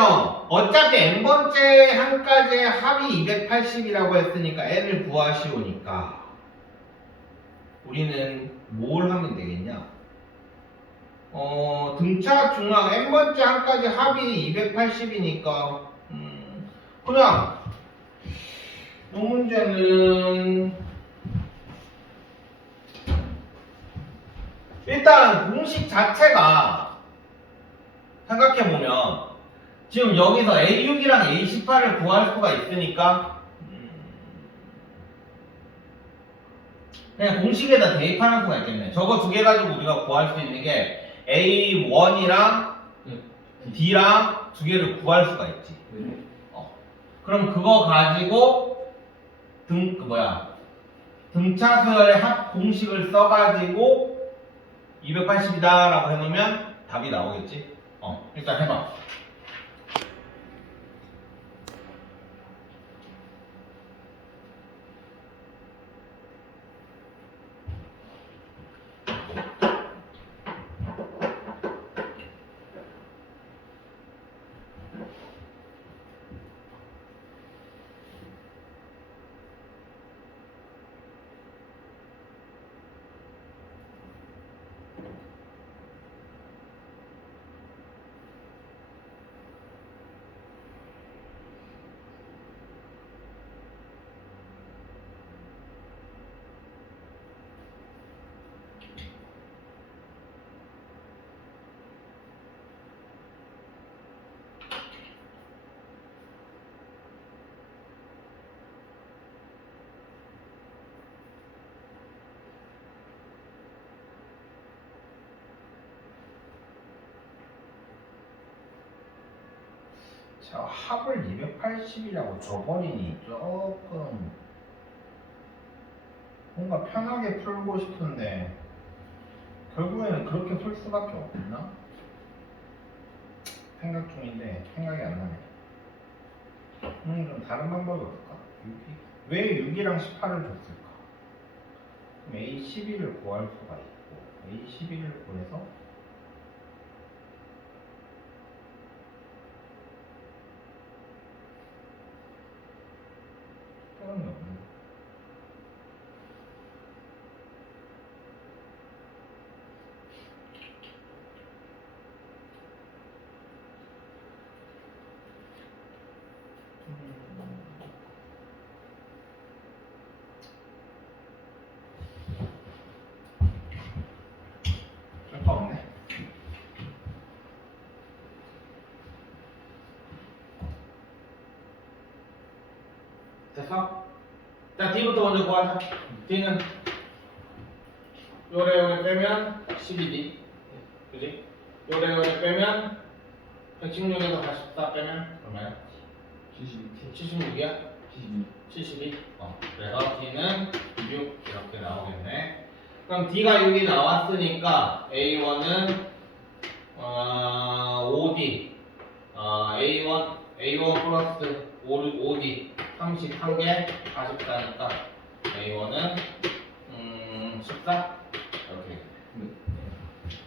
어차피 n번째 한 가지의 합이 280이라고 했으니까 n을 구하시오니까 우리는 뭘 하면 되겠냐? 등차 중앙 n번째 한 가지 합이 280이니까 그냥 이 문제는 일단 공식 자체가 생각해보면 지금 여기서 A6이랑 A18을 구할 수가 있으니까 그냥 공식에다 대입하는 수가 있겠네. 저거 두 개 가지고 우리가 구할 수 있는 게 A1이랑 D랑 두 개를 구할 수가 있지. 그럼 그거 가지고 등차수열의 합 공식을 써가지고 280이다 라고 해놓으면 답이 나오겠지. 일단 해봐. 자, 합을 280이라고 줘버리니 조금 뭔가 편하게 풀고 싶은데 결국에는 그렇게 풀 수밖에 없나? 생각 중인데 생각이 안 나네. 좀 다른 방법이 없을까? 6이? 왜 6이랑 18을 줬을까? 그럼 A12를 구할 수가 있고 A12를 구해서 사람이 없네. 쓸거 없네. 됐어? 자, D부터 먼저 구하자. D는 요래 빼면 12D. 그지? 요래 빼면 116에서 44 빼면 얼마야? 76이야? 72? 그래서 D는 6 이렇게 나오겠네. 그럼 D가 6이 나왔으니까 A1은 5D A1 플러스 5D 31개 44니까 A1은 14? 이렇게.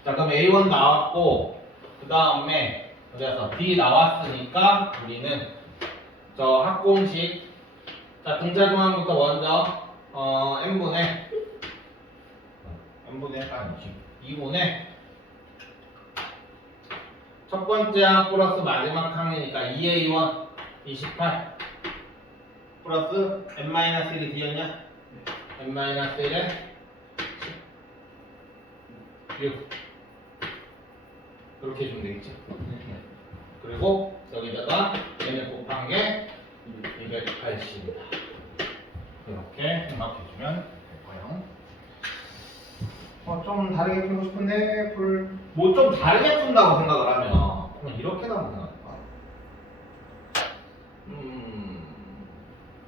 자, 그럼 A1 나왔고 그 다음에 그래서 D 나왔으니까 우리는 저 합공식 자 등차 중앙부터 먼저 n분의 아니지 2분의 첫 번째 항 플러스 마지막 항이니까 2A1 28 플러스 n-1이 D였냐? n-1에 6 이렇게 해주면 되겠지? 그리고 여기다가 얘를 곱한 게 280이다. 이렇게 생각해주면 될 거예요. 좀 다르게 풀고 싶은데 뭐 좀 다르게 푼다고 생각을 하면 그럼 이렇게도 한번 생각해봐.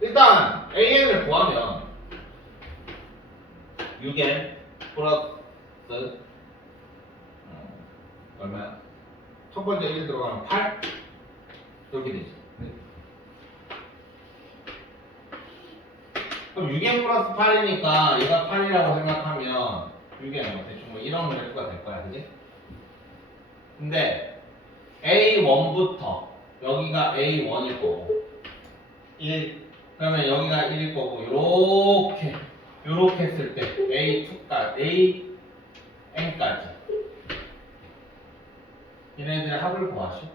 일단 AN을 구하면 6N 플러스 얼마야? 첫 번째 1 들어가면 8 이렇게 되지. 그럼 6n 플러스 8이니까 얘가 8이라고 생각하면 6n 대충 뭐 이런 그래프가 될 거야, 그지? 근데 A1부터 여기가 A1일 거고 1 그러면 여기가 1일 거고 요렇게 했을 때 A2까지 AN까지 얘네들의 합을 구하시오.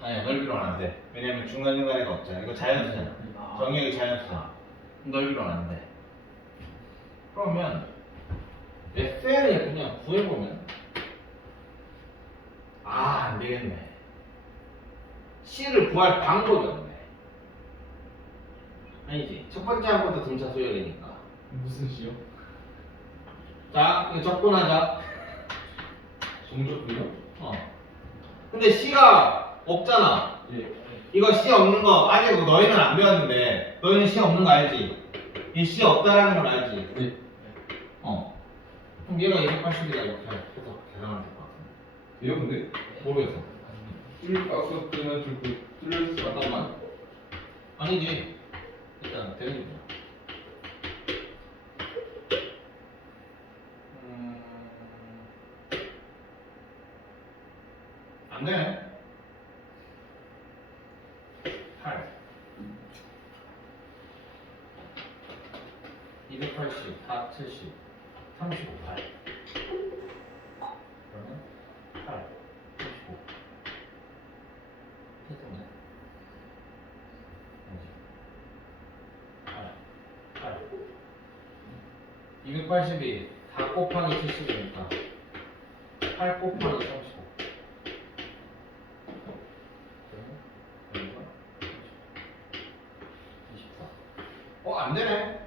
아니 넓이로는 안 돼. 왜냐면 중간중간에가 없잖아. 이거 자연수잖아. 정의역이 자연수잖아. 넓이로는 안 돼. 그러면 SN을 그냥 구해보면 안 되겠네. C를 구할 방법이 없네. 아니지. 첫 번째 항부터 등차 수열이니까. 무슨 시요? 자, 이거 접근하자. 종족이요? 근데 C가 없잖아. 예. 이거 C 없는 거 아직 너희는 안 배웠는데 너희는 C 없는 거 알지? 이 C 없다라는 걸 알지? 예. 그럼 얘가 280이다 이렇게 해서 계산하면 될 것 같은데. 왜요 근데? 모르겠어. 아까 그냥 좀 뚫렸을 것 같아. 잠깐만. 아니지. 일단 되는 거야. 안 되네. 8 280, 4, 70, 35, 8 그러면 8, 35 됐네. 8, 280이 4 곱하기 70이니까 8 곱하기 35 안 되네.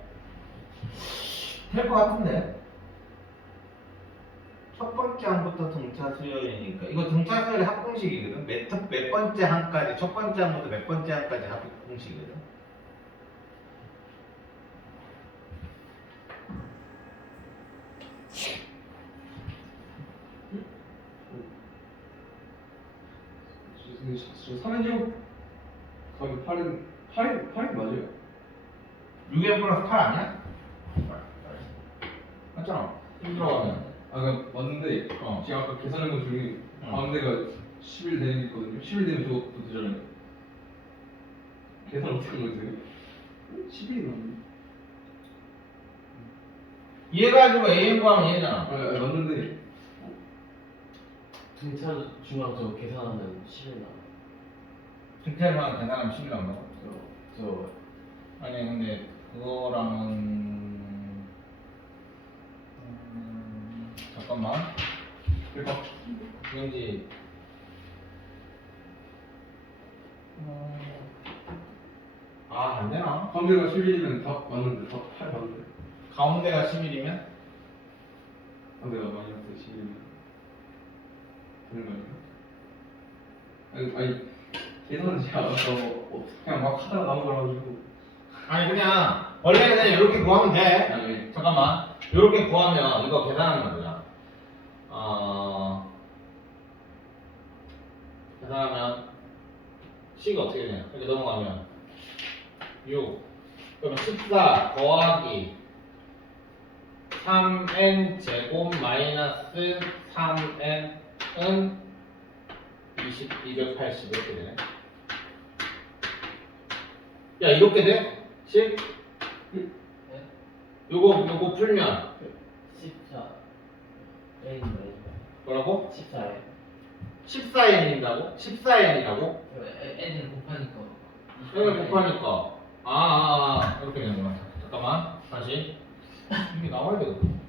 될 것 같은데. 첫 번째 항부터 등차 수열이니까 이거 등차 수열의 합공식이거든. 몇 번째 항까지 첫 번째 항부터 몇 번째 항까지 합공식이거든. 저 3인용 거기 8이 맞아요? 6n 플러스 8 아니야? 맞잖아. 들어가면. 아까 맞는데 제가 아까 계산한 것 중에 가운데가 11 되는 게 있거든요. 11 되면 저것도 되잖아요. 계산 어떻게 한 거세요? 11이 맞네. 얘 가지고 an 구하면 얘잖아. 맞는데 등차 중앙 저 계산하면 10이 나. 등차만 계산하면 10이 나온다고? 저 아니 근데 그거랑은 잠깐만. 그러니까 왠지 안 되나? 가운데가 11이면 다 맞는데 다 8 맞는데 가운데가 11이면 가운데가 마이너스 11이면 되는 거 아닌가? 아니 계산은 제가 아까 그냥 막 하다가 나온 거라가지고 아니 그냥 원래는 그냥 이렇게 구하면 돼. 아니 잠깐만. 이렇게 구하면 이거 계산하는 거야. 계산하면 C가 어떻게 되냐? 이렇게 넘어가면 6 그러면 14 더하기 3n 제곱 마이너스 3n은 280 이렇게 되네. 야 이렇게 돼? 10? 요거 풀면 14 N 뭐 뭐라고? 14에 14n이라고? 14n이라고? N을 곱하니까 n을 곱하니까 이렇게 되는구나. 잠깐만 다시 이게 나와야 되거든.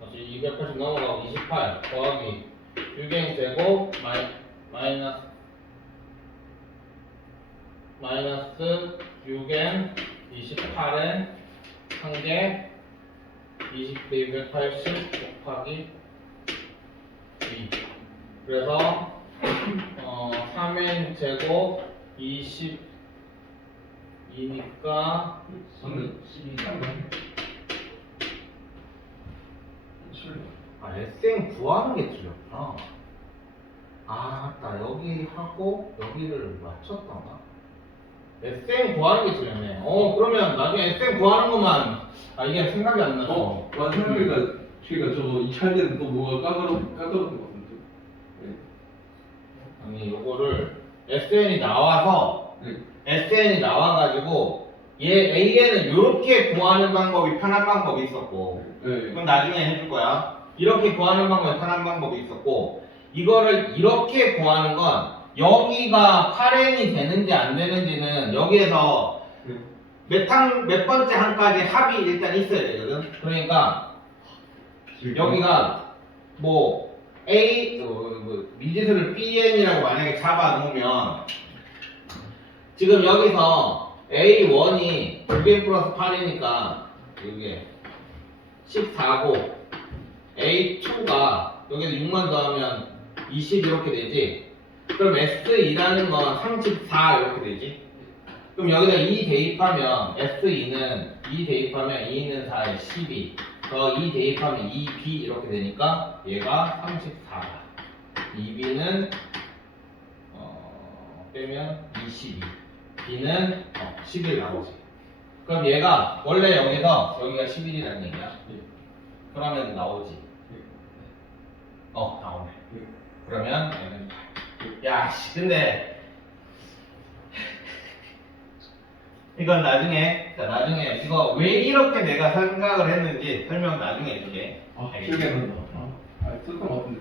다시 280 넘어가고 28 더하기 6n 제곱 마이너스 6n 28n 1개 20대 280 곱하기 2 그래서 3n 제곱 22니까 3은 12 3 맞네 7 SM 구하는 게 틀렸구나. 아, 나 여기 하고 여기를 맞췄던가? SM 구하는 게 틀렸네. 그러면 나중에 SM 구하는 것만 이게 생각이 안 나서. 맞아. 그러니까 저거 2차할 때는 또 뭐가 까다로운 것 같은데. 네. 아니, 요거를 SN이 나와서 네. SN이 나와가지고 얘 AN은 이렇게 구하는 방법이 편한 방법이 있었고 네. 그럼 나중에 해줄 거야. 이렇게 구하는 방법이 편한 방법이 있었고 이거를 이렇게 구하는 건 여기가 8n이 되는지 안 되는지는 여기에서 네. 몇 번째 항까지 합이 일단 있어야 되거든. 그러니까 여기가 뭐 미지수를 bn이라고 만약에 잡아 놓으면 지금 여기서 a1이 2n 플러스 8이니까 이게 14고 a2가 여기서 6만 더하면 20 이렇게 되지. 그럼 S2라는 건 34 이렇게 되지. 그럼 여기다 2 대입하면 S2는 2 대입하면 2는 4에 12 더 2 대입하면 2B 이렇게 되니까 얘가 34다. 2B는 빼면 22 B는 11 나오지. 그럼 얘가 원래 여기서 여기가 11이라는 얘기야. 그러면 나오지. 나오네. 그러면 얘는 8. 야, 씨, 근데 이건 나중에 이거 왜 이렇게 내가 생각을 했는지 설명 나중에 해줄게. 기억이 안 난다. 썼던 것 같은데.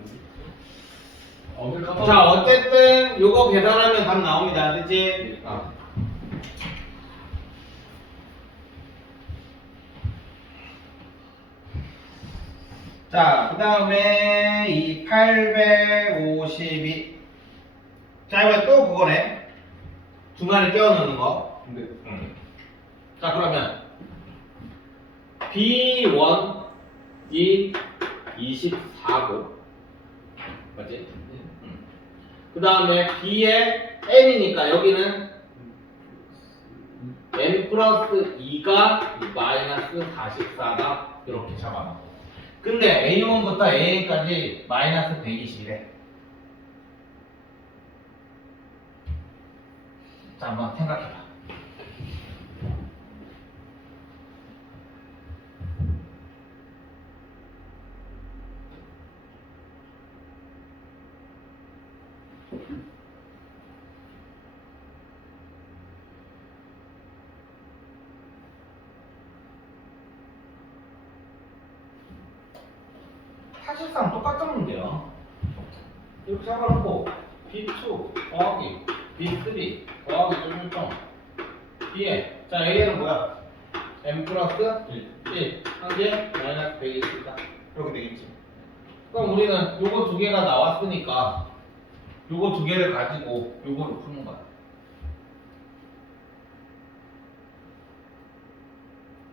자, 어쨌든 요거 계산하면 답 나옵니다. 그치? 자, 그 다음에 이 852. 자, 이거 또 그거네. 중간에 끼워 넣는 거. 네. 자, 그러면 B1이 24고 맞지? 그 다음에 B의 N이니까 여기는 N 플러스 2가 마이너스 44다 이렇게 잡아놓고 근데 A1부터 AN까지 마이너스 120이래. 자, 한번 생각해봐. 사실상 똑같은 문제야. 이렇게 잡아놓고 B2 더하기 B3 더하기 좀 B에 자 A는 뭐야? M 플러스 1 한개 마이너스 120이다 이렇게 되겠지. 그럼 우리는 요거 두 개가 나왔으니까 요거 두 개를 가지고 요거를 푸는 거야.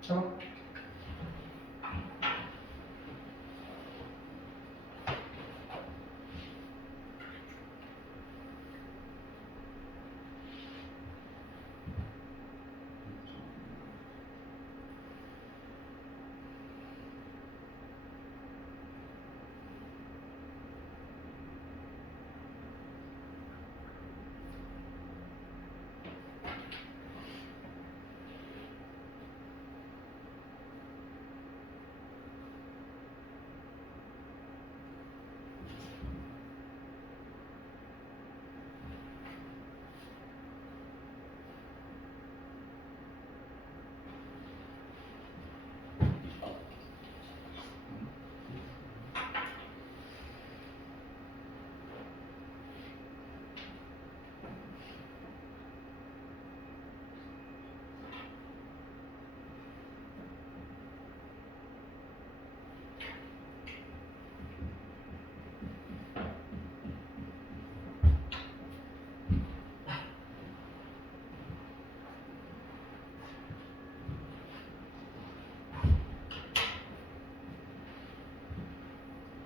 쳐?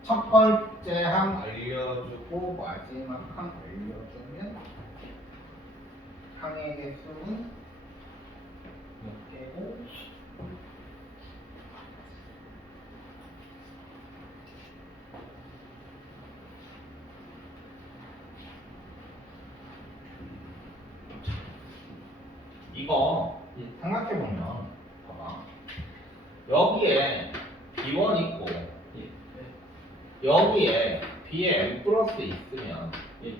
첫 번째 항 알려주고 마지막 항 알려주면 항의 개수는 몇 개고 이거 생각해보면 봐봐 여기에 B1 있고 예. 여기에 B에 M 플러스 있으면 예.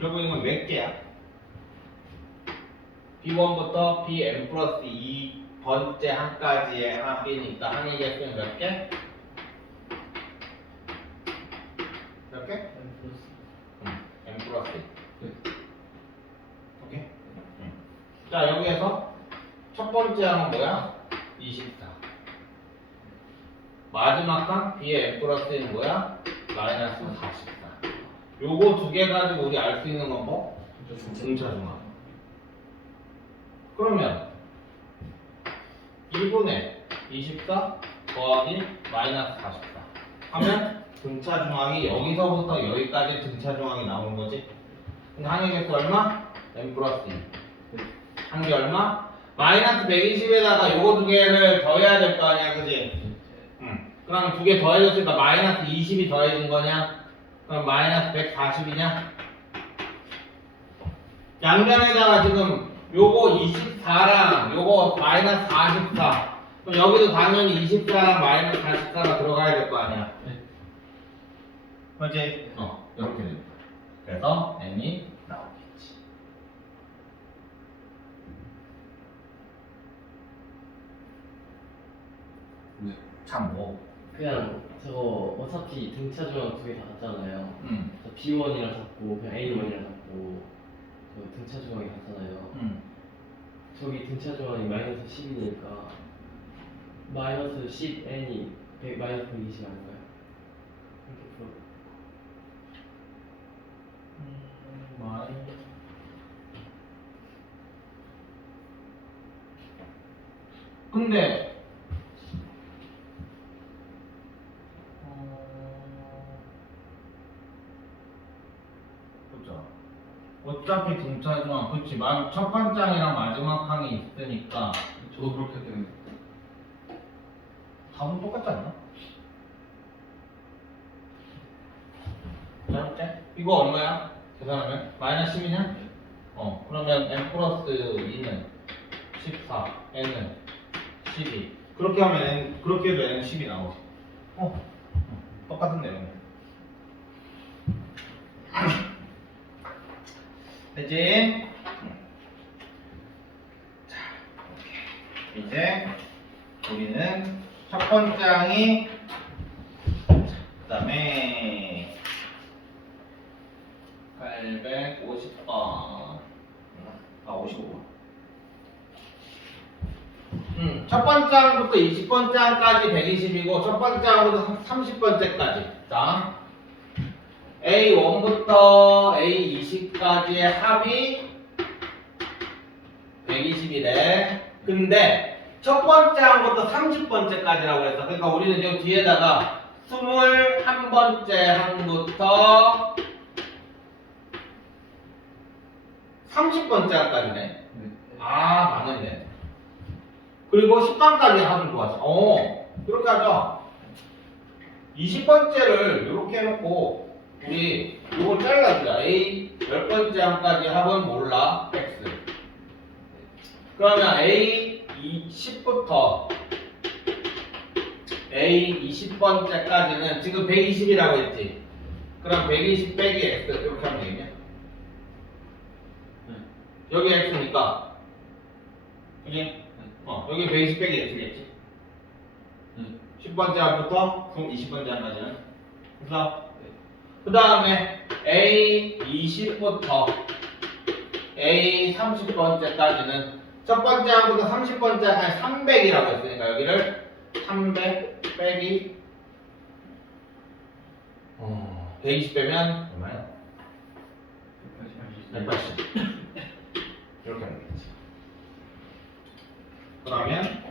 결국 이건 몇 개야? B1부터 Bm 플러스 2번째 한까지의 합이니까 항의 개수는 몇 개? 몇 개? M 플러스. M 플러스 2. 네. 오케이? 자 여기에서 첫 번째 항은 뭐야? 24. 마지막 항 B의 M 플러스 1은 뭐야? 마이너스 44. 요거 두 개 가지고 우리 알 수 있는 건 뭐? 등차중항. 그러면 1분의 24 더하기 마이너스 44 하면 등차중항이 여기서부터 여기까지 등차중항이 나오는 거지. 근데 항의 개수 얼마? M 플러스 2. 한 개 얼마? 마이너스 120에다가 요거 두 개를 더해야 될 거 아니야, 그지? 응. 그러면 두 개 더해졌으니까 마이너스 20이 더해진 거냐? 그럼 마이너스 140이냐? 양변에다가 지금 요거 24랑 요거 마이너스 44. 그럼 여기도 당연히 24랑 마이너스 44가 들어가야 될 거 아니야. 네. 그렇지? 이렇게 됩니다. 그래서 n이 나오겠지. 네. 참고. 그냥 저거 어차피 등차 중앙 두 개 다 같잖아요. 응. B1이랑 같고 그냥 A1이랑 같고 저 등차 중앙이 같잖아요. 응. 저기 등차 중앙이 마이너스 10이니까 마이너스 10n이 마이너스 120 아닌가요? 이렇게 풀어. 근데 그죠. 어차피 등차중항 그치. 첫 번장이랑 마지막 항이 있으니까 저도 그렇게 했는데. 답은 똑같지 않나? 잘못돼? 이거 얼마야? 계산하면? 마이너스 10이냐? 그러면 n 플러스 2는 14, n은 12. 그렇게 하면 그렇게 해도 n은 10이 나오지. 똑같은 내용. 되지? 자, 오케이. 이제 우리는 첫 번째 항이 그 다음에 850번 55번 첫 번째 항부터 20번째 항까지 120이고 첫 번째 항부터 30번째까지 자 A1부터 A20까지의 합이 120이래. 근데 첫 번째 항부터 30번째까지라고 했어. 그러니까 우리는 여기 뒤에다가 21번째 항부터 30번째 항까지네. 네. 아, 많으네. 그리고 10강까지 합을 구하자. 이렇게 하자. 20번째를 이렇게 해놓고 우리 이걸 잘라주자. A 10번째 항까지 합은 몰라. X. 그러면 A 10부터 A 20번째까지는 지금 120이라고 했지. 그럼 120 빼기 X 이렇게 하면 되겠냐? 여기 X니까 그지? 여기 120 빼기 X겠지? 10번째 항부터 20번째 항까지는 그래서 그 다음에 A 20부터 A 30번째까지는 첫 번째 항부터 30번째 항까지 300이라고 했으니까 여기를 300 빼기 120 빼면 얼마야? 180 이렇게 하면 되겠지. 그러면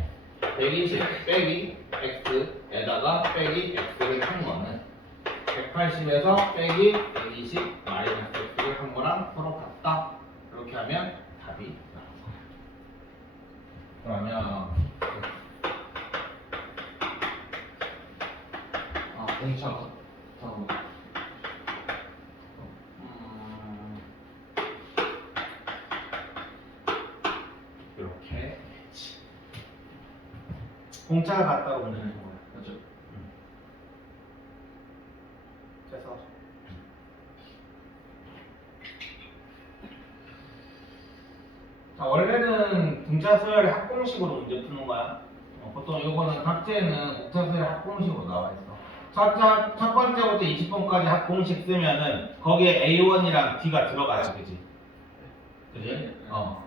120 빼기 x에다가 빼기 x를 한 거는 180에서 빼기 120 마이너스 x를 한 거랑 서로 같다. 이렇게 하면 답이 나온 거야. 그러면 공차. 공차가 같다고 보면 되는 거야. 맞죠. 그래서 자, 원래는 등차 수열의 합공식으로 문제 푸는 거야. 보통 이거는 각제는 등차 수열의 합공식으로 나와 있어. 첫 번째부터 20번까지 합공식 쓰면은 거기에 A1이랑 D가 들어가요, 그지? 그지?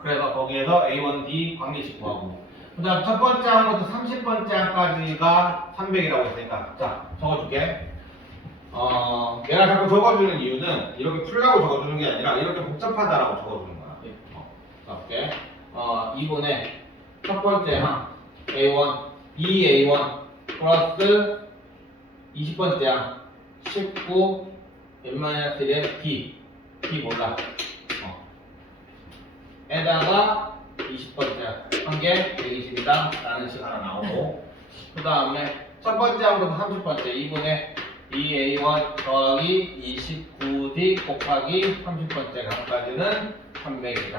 그래서 거기에서 A1, D 관계식 구하고. 그 다음 첫 번째 항부터 30번째 항까지가 300이라고 했으니까. 자, 적어줄게. 내가 자꾸 적어주는 이유는 이렇게 풀라고 적어주는 게 아니라 이렇게 복잡하다라고 적어주는 거야. 적게 2분의 첫 번째 항 A1, 2A1 플러스 20번째 항 19 n-1의 D 몰라. 에다가 20번째 한 개 120이다 라는 식 하나 나오고, 그 다음에 첫 번째 항부터 30번째 2분의 2A1 더하기 29D 곱하기 30번째 항까지는 300이다.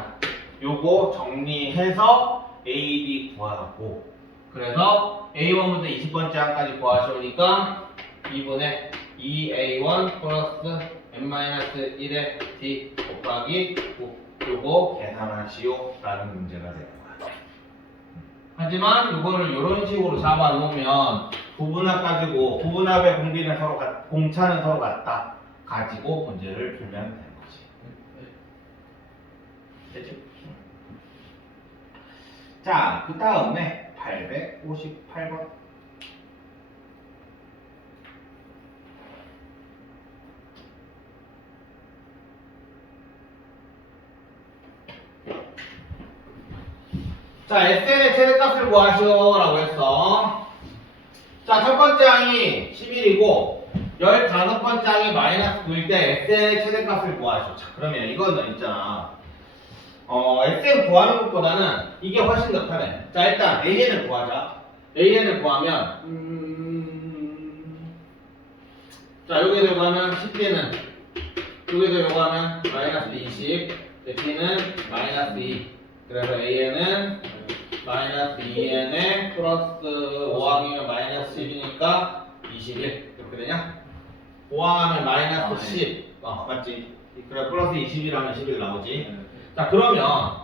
요거 정리해서 AD 구하고, 그래서 A1부터 20번째 항까지 구하시오니까 2분의 2A1 플러스 n-1의 D 곱하기 9 요거 계산하시오 라는 문제가 되는 거야. 하지만 이거를 이런 식으로 잡아 놓으면 부분합 가지고 부분합의 공비는 서로 공차는 서로 같다 가지고 문제를 풀면 되는 거지. 됐지? 자, 그 다음에 858번. 자, SN의 최대값을 구하시오 라고 했어. 자, 첫 번째 항이 11이고 15번째 항이 마이너스 9일 때 SN의 최대값을 구하시오. 자, 그러면 이거는 있잖아. SN 구하는 것보다는 이게 훨씬 더 편해. 자, 일단 AN을 구하자. AN을 구하면 자, 여기에 들어가면 10D는 여기에 들어가면 마이너스 20, D는 마이너스 2. 그래서 AN은 마이너스 2N에 플러스 5항이면 마이너스 10이니까 21 이렇게 되냐? 5항하면 마이너스 10 맞지? 그래 플러스 21하면 11 나오지. 자, 그러면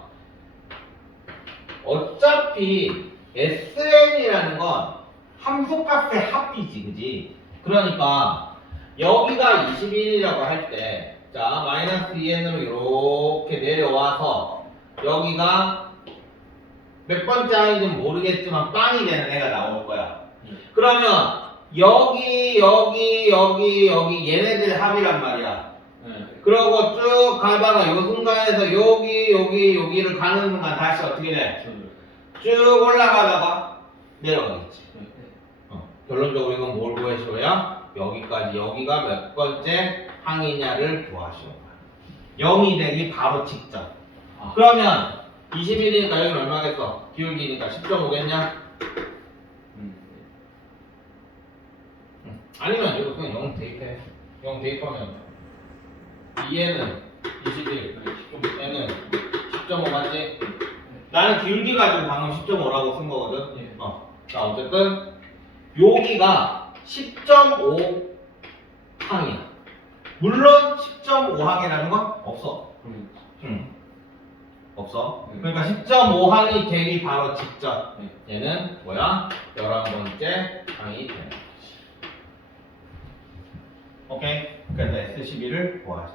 어차피 SN이라는 건 함수값의 합이지, 그지? 그러니까 여기가 21이라고 할 때 자, 마이너스 2N으로 이렇게 내려와서 여기가 몇 번째 항인지는 모르겠지만 빵이 되는 애가 나올 거야. 그러면 여기 얘네들의 합이란 말이야. 그러고 쭉 가다가 요 순간에서 여기를 가는 순간 다시 어떻게 돼? 쭉 올라가다가 내려가겠지. 결론적으로 이건 뭘 구하시오야? 여기까지 여기가 몇 번째 항이냐를 구하시오. 0이 되기 바로 직전. 그러면 21이니까 여기는 얼마겠어? 기울기니까 10.5겠냐? 아니면 이거 그냥 0 대입해. 0 대입하면 2에는 21, 얘는 10.5 맞지? 나는 기울기 가지고 방금 10.5라고 쓴 거거든. 자, 어쨌든 여기가 10.5 항이야. 물론 10.5항이라는 건 없어. 없어. 그러니까 10.5항이 되기 바로 직전. 얘는 뭐야? 11번째 항이 되는 거지. 오케이? 그래서 S12를 구하시.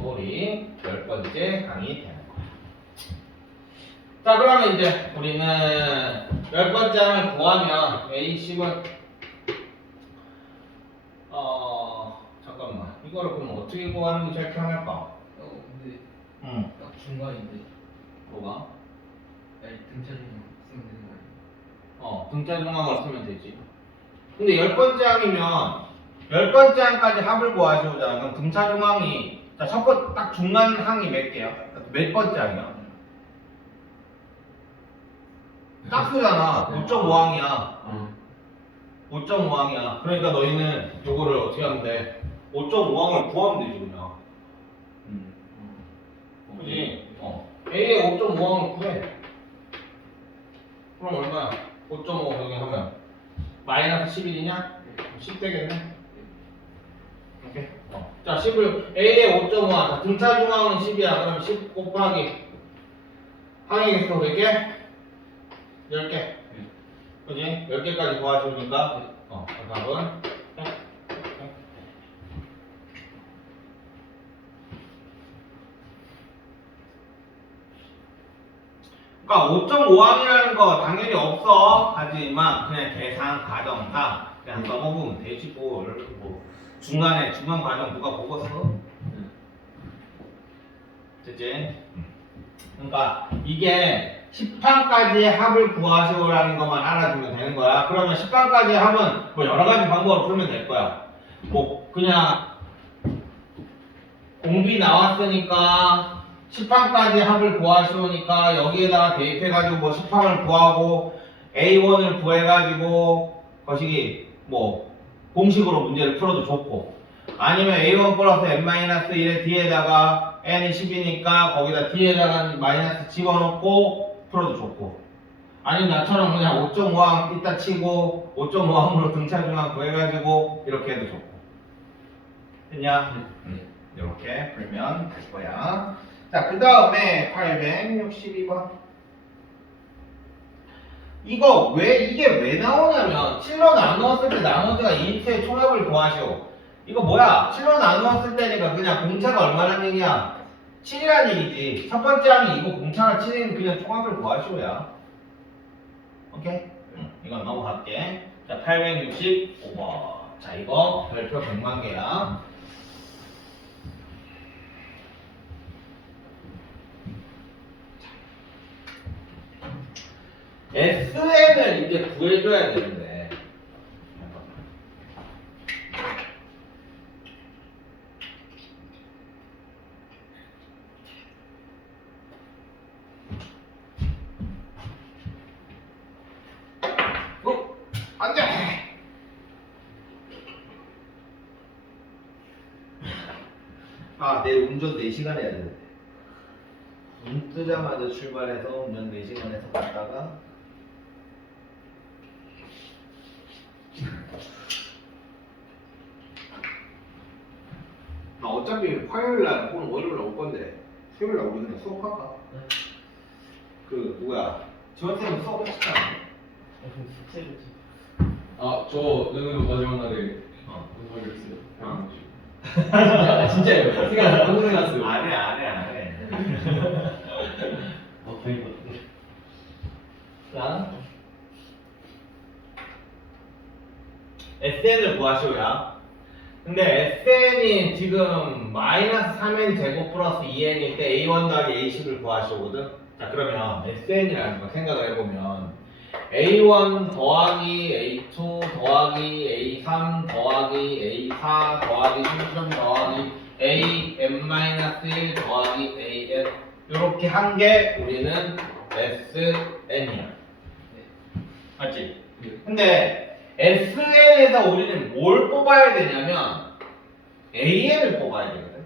소리 10번째 항이 되는 거야. 자, 그러면 이제 우리는 10번째 항을 구하면 A10은 잠깐만. 이거를 그럼 어떻게 구하는 게 제일 편할까? 근데 응. 딱 중간인데 뭐가? 아니 등차 좀 쓰면 되는 거 아니야? 등차 중앙을 쓰면 되지. 근데 10번째 항이면 10번째 항까지 합을 구하시오잖아. 그럼 등차 중앙이 자, 첫 번 딱 중간 항이 몇 개야? 몇 번째 항이야? 딱 쓰잖아. 5.5항이야. 5.5항이야. 그러니까 너희는 요거를 어떻게 하면 돼? 5.5항을 구하면 되지 그냥. 그지? A의 5.5항을 구해. 그럼 얼마야? 5.5 여기 하면 마이너스 11이냐? 10 되겠네. 오케이. 자, 10을 A에 5.5야. 등차 중앙은 10이야. 그럼 10 곱하기 항의 개수 몇 개? 10개. 그지? 10개까지 구하시니까 답은 그러니까 5.5항이라는 거 당연히 없어. 하지만 그냥 계산 과정상 그냥 넘어보면 되지 뭘. 뭐 중간 과정 누가 보고 써? 됐지? 그러니까 이게 10항까지의 합을 구하시오라는 것만 알아주면 되는 거야. 그러면 10항까지의 합은 뭐 여러 가지 방법으로 풀면 될 거야. 뭐 그냥 공비 나왔으니까 10항까지 합을 구하시오니까 여기에다가 대입해가지고 뭐 10항을 구하고 A1을 구해가지고 거시기 뭐 공식으로 문제를 풀어도 좋고, 아니면 A1 플러스 N-1의 뒤에다가 N이 10이니까 거기다 뒤에다가 마이너스 집어넣고 풀어도 좋고, 아니면 나처럼 그냥 5.5항 이따 치고 5.5항으로 등차중항 구해가지고 이렇게 해도 좋고. 됐냐? 이렇게 풀면 될 거야. 자, 그 다음에 862번. 이게 왜 나오냐면 7로 나누었을 때 나머지가 2x의 총합을 구하시오. 이거 뭐야? 7로 나누었을 때니까 그냥 공차가 얼마란 얘기야? 7이란 얘기지. 첫 번째 항이 이거 공차가 7이면 그냥 총합을 구하시오야. 오케이? 이건 넘어갈게. 자, 865번. 자, 이거 별표 100만 개야. SN을 이제 구해줘야 되는데. 안 돼! 내일 운전 4시간 해야 되는데. 눈 뜨자마자 출발해서 운전 4시간 해서 갔다가 어차피 화요일날 혹은 월요일날 올 건데 수요일날 우리 그냥 수업할까? 네. 그 누구야? 지원쌤은 수업했잖아. 숙제를 저 너는 마지막 날에 연습하기로 했어요. 진짜예요. 방금 생각났어요. 안 해. 거의 뭐 자, SN을 구하시오야. 근데 SN이 지금 마이너스 3n 제곱 플러스 2n일 때 A1 더하기 A10을 구하시오거든. 자, 그러면 SN이라는 거 생각을 해보면 A1 더하기 A2 더하기 A3 더하기 A4 더하기 3 더하기 AN-1 더하기 AN 이렇게 한 게 우리는 SN이야. 맞지? 근데 SN에서 우리는 뭘 뽑아야 되냐면 AN을 뽑아야 되거든.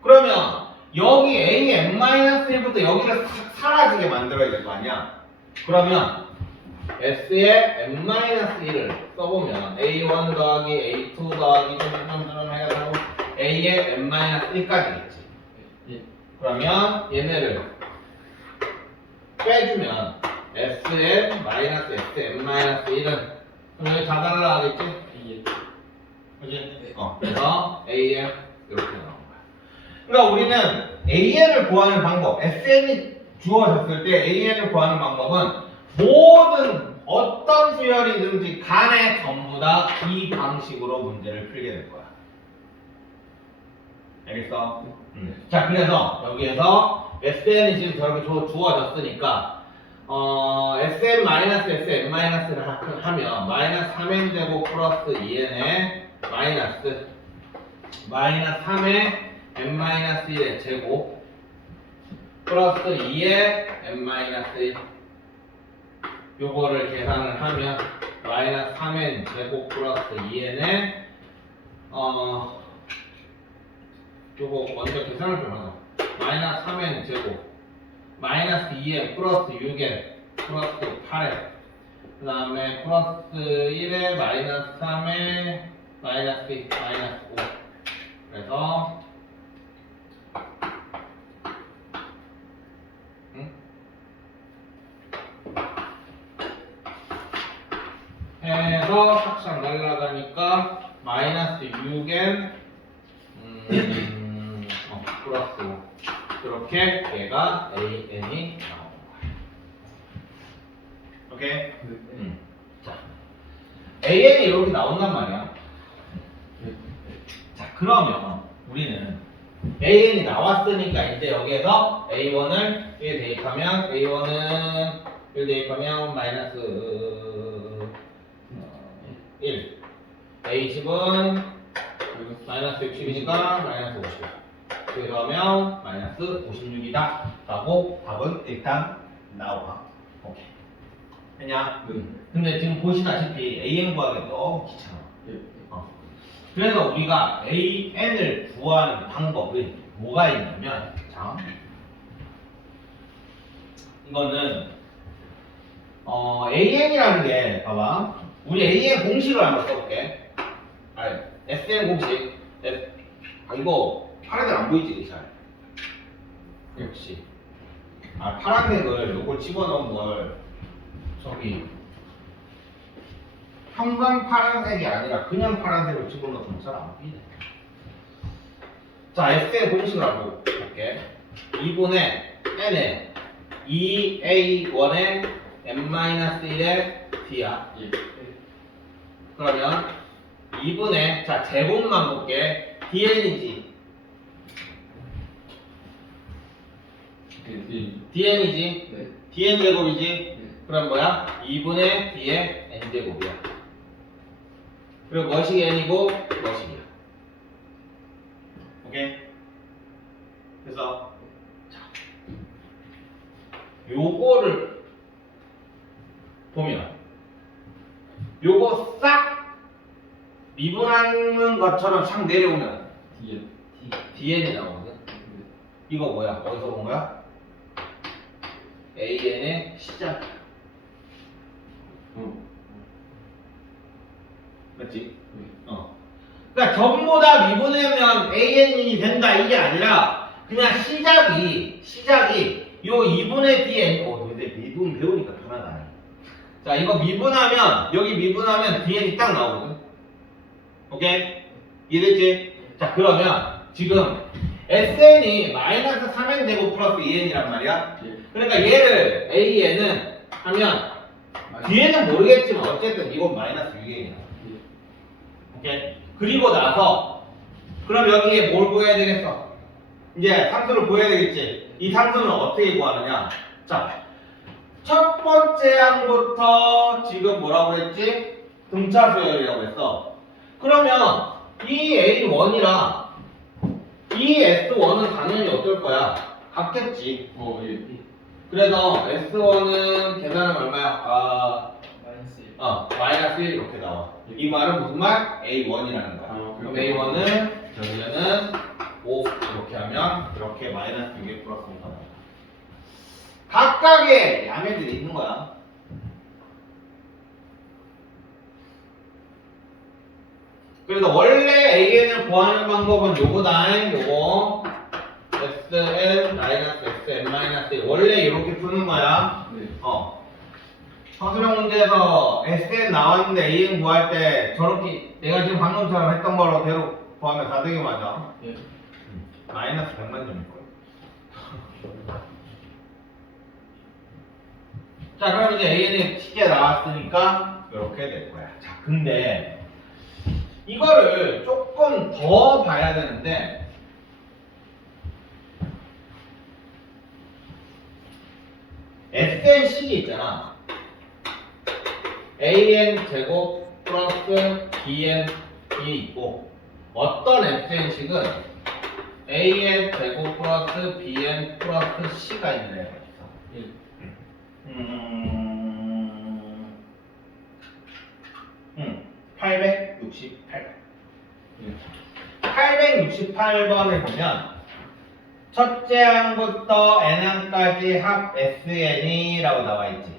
그러면 여기 AN-1부터 여기를 사라지게 만들어야 될 거 아니야. 그러면 S에 n-1을 써보면 A1 더하기 A2 더하기 좀 해가지고 A에 n-1까지겠지. 그러면 얘네를 빼주면 Sn 마이너스 Sn-1은 그럼 여기 다 날라가겠지? 그지? 그래서 AN 이렇게 나온 거야. 그러니까 우리는 AN을 구하는 방법, SN이 주어졌을 때 AN을 구하는 방법은 모든 어떤 수열이든지 간에 전부 다 이 방식으로 문제를 풀게 될 거야. 알겠어? 자, 그래서 여기에서 SN이 지금 저렇게 주어졌으니까 Sn-SN-을 하면 마이너스 3n 제곱 플러스 2n에 마이너스 3의 n-1의 제곱 플러스 2의 n-1 요거를 계산을 하면 마이너스 3n 제곱 플러스 2n에 요거 먼저 계산을 좀 하자. 마이너스 3n 제곱 마이너스 2n 플러스 6n 플러스 8에 그 다음에 플러스 1에 마이너스 3에 마이너스 2, 마이너스 5 그래서 해서 확장 날라가니까 마이너스 6n 플러스 5 이렇게 얘가 an이 나오는 거야. 오케이? 자, an이 이렇게 나온단 말이야. 자, 그러면 우리는 an이 나왔으니까 이제 여기에서 a1을 1 대입하면 a1은 1 대입하면 마이너스 1 a10은 마이너스 60이니까 마이너스 50 그래서 하면 마이너스 56이다 라고 답은 일단 나와. 오케이 됐냐? 근데 지금 보시다시피 an 구하기 너무 귀찮아. 그래서 우리가 an을 구하는 방법은 뭐가 있냐면 자 이거는 an이라는 게 봐봐 우리 an 공식을 한번 써볼게. sn 공식 이거 파란색 안 보이지 잘? 역시 파란색을 요걸 집어넣은 걸 저기 형광 파란색이 아니라 그냥 파란색을 집어넣으면 잘 안 보이네. 자, S의 공식을 한번 볼게. 2분의 N에 2A1에 N-1에 D야. 그러면 2분의 자 제곱만 볼게. DN이지. DN이지. 네. DN 제곱이지. 그럼 뭐야? 2분의 D의 N 제곱이야. 그리고 뭐식이 n이고 뭐식이야. 오케이? 그래서 자, 요거를 보면 요거 싹 미분하는 것처럼 싹 내려오면 dn이 나오거든. 이거 뭐야? 어디서 본 거야? an의 시작. 맞지? 그러니까 전부 다 미분하면 an이 된다 이게 아니라 그냥 시작이 요 2분의 dn 근데 미분 배우니까 편하다. 자 이거 미분하면 여기 미분하면 dn이 딱 나오거든. 오케이? 이해됐지? 자 그러면 지금 sn이 마이너스 3n 제곱 플러스 2n이란 말이야. 그러니까 얘를 an은 하면 뒤에는 모르겠지만 어쨌든 이건 마이너스 6n이야. 오케이? 그리고 나서 그럼 여기에 뭘 구해야 되겠어? 이제 상수를 구해야 되겠지. 이 상수는 어떻게 구하느냐? 자, 첫 번째 항부터 지금 뭐라고 그랬지? 등차 수열이라고 했어. 그러면 이 A1이랑 이 S1은 당연히 어떨 거야? 같겠지. 그래서 S1은 계산은 얼마야? 마이너스 1 이렇게 나와. 이 말은 무슨 말? A1이라는 거야. 그럼 A1은 여기는 5 이렇게 하면 이렇게 마이너스 6에 플러스 5가 나와. 각각의 야매들이 있는 거야. 그래서 원래 AN을 구하는 방법은 요거다. 요거 SN 마이너스 SN 마이너스 1 원래 이렇게 푸는 거야. 서술형 문제에서 SN 나왔는데 AN 구할 때 저렇게 내가 지금 방금처럼 했던 걸로 대로 구하면 다 되게 맞아. 마이너스 100만 점일걸. 자 그럼 이제 AN이 쉽게 나왔으니까 이렇게 될 거야. 자 근데 이거를 조금 더 봐야 되는데 SN식이 있잖아. AN 제곱 플러스 BN이 있고 어떤 SN식은 AN 제곱 플러스 BN 플러스 C가 있는 애가 있어. 868번. 868번을 보면 첫째 항부터 n항까지 합 SN이라고 나와 있지.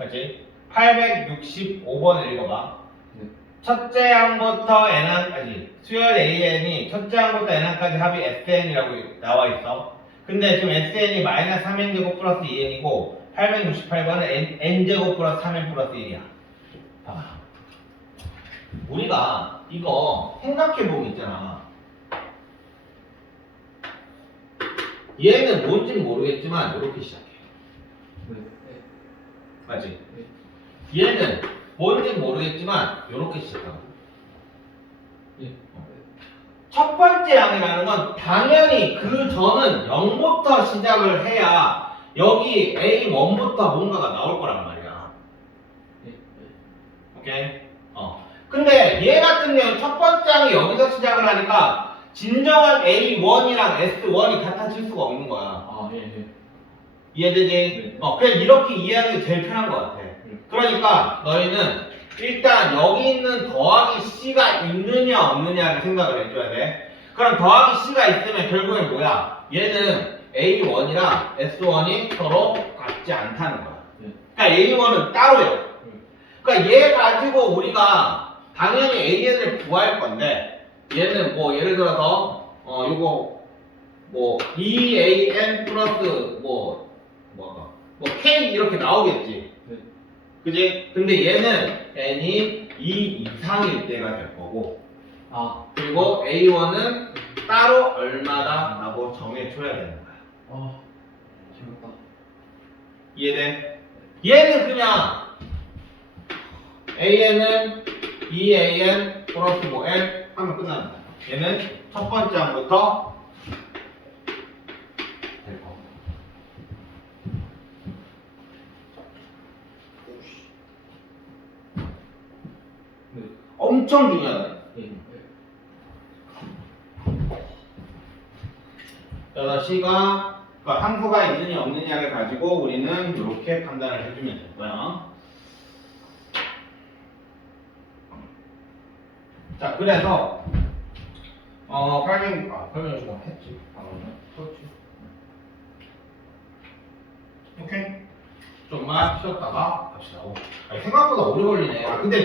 맞지? 865번을 읽어봐. 네. 첫째 항부터 n항, 아니, 수열 an이 첫째 항부터 n항까지 합이 sn이라고 나와 있어. 근데 지금 sn이 마이너스 3n제곱 플러스 2n이고 868번은 n제곱 플러스 3n 플러스 1이야. 봐봐. 우리가 이거 생각해보면 있잖아. 얘는 뭔지는 모르겠지만 이렇게 시작해. 네. 맞지? 네. 얘는 뭔지는 모르겠지만 이렇게 시작하고. 예. 첫 번째 항이라는 건 당연히 그 전은 0부터 시작을 해야 여기 A1부터 뭔가가 나올 거란 말이야. 예. 오케이? 근데 얘 같은 경우는 첫 번째 항이 여기서 시작을 하니까 진정한 A1이랑 S1이 같아질 수가 없는 거야. 아, 예, 예. 이해되지? 네. 그냥 이렇게 이해하는 게 제일 편한 것 같아. 그러니까 너희는 일단 여기 있는 더하기 C가 있느냐 없느냐를 생각을 해줘야 돼. 그럼 더하기 C가 있으면 결국엔 뭐야? 얘는 A1이랑 S1이 서로 같지 않다는 거야. 네. 그러니까 A1은 따로요. 그러니까 얘 가지고 우리가 당연히 AN을 구할 건데 얘는 뭐 예를 들어서 요거 뭐 2AN 플러스 뭐 K 이렇게 나오겠지. 네. 그지? 근데 얘는 n이 2 이상일 때가 될 거고 아, 그리고 A1은 따로 얼마다 라고 정해줘야 되는 거야. 아, 재밌다. 이해돼? 얘는 그냥 AN은 2AN 플러스 뭐 L 하면 끝난다. 얘는 첫 번째 항부터 될 거고. 네. 엄청 중요하다. 예. 6시가 그러니까 항수가 있느냐 없느냐를 가지고 우리는 이렇게 판단을 해주면 될 거야. 자, 그래서 800 좀 했지. 방금은. 그렇지. 오케이. 좀만 쉬었다가 갑시다. 아니, 생각보다 오래 걸리네. 근데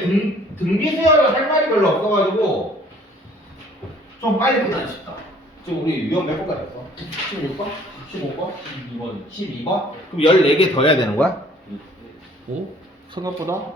등비 수혈을 할 말이 별로 없어가지고 좀 빨리 끝나기 쉽다. 지금 우리 유형 몇 번까지 했어? 16번? 15번? 12번. 12번? 그럼 14개 더 해야 되는 거야? 오? 생각보다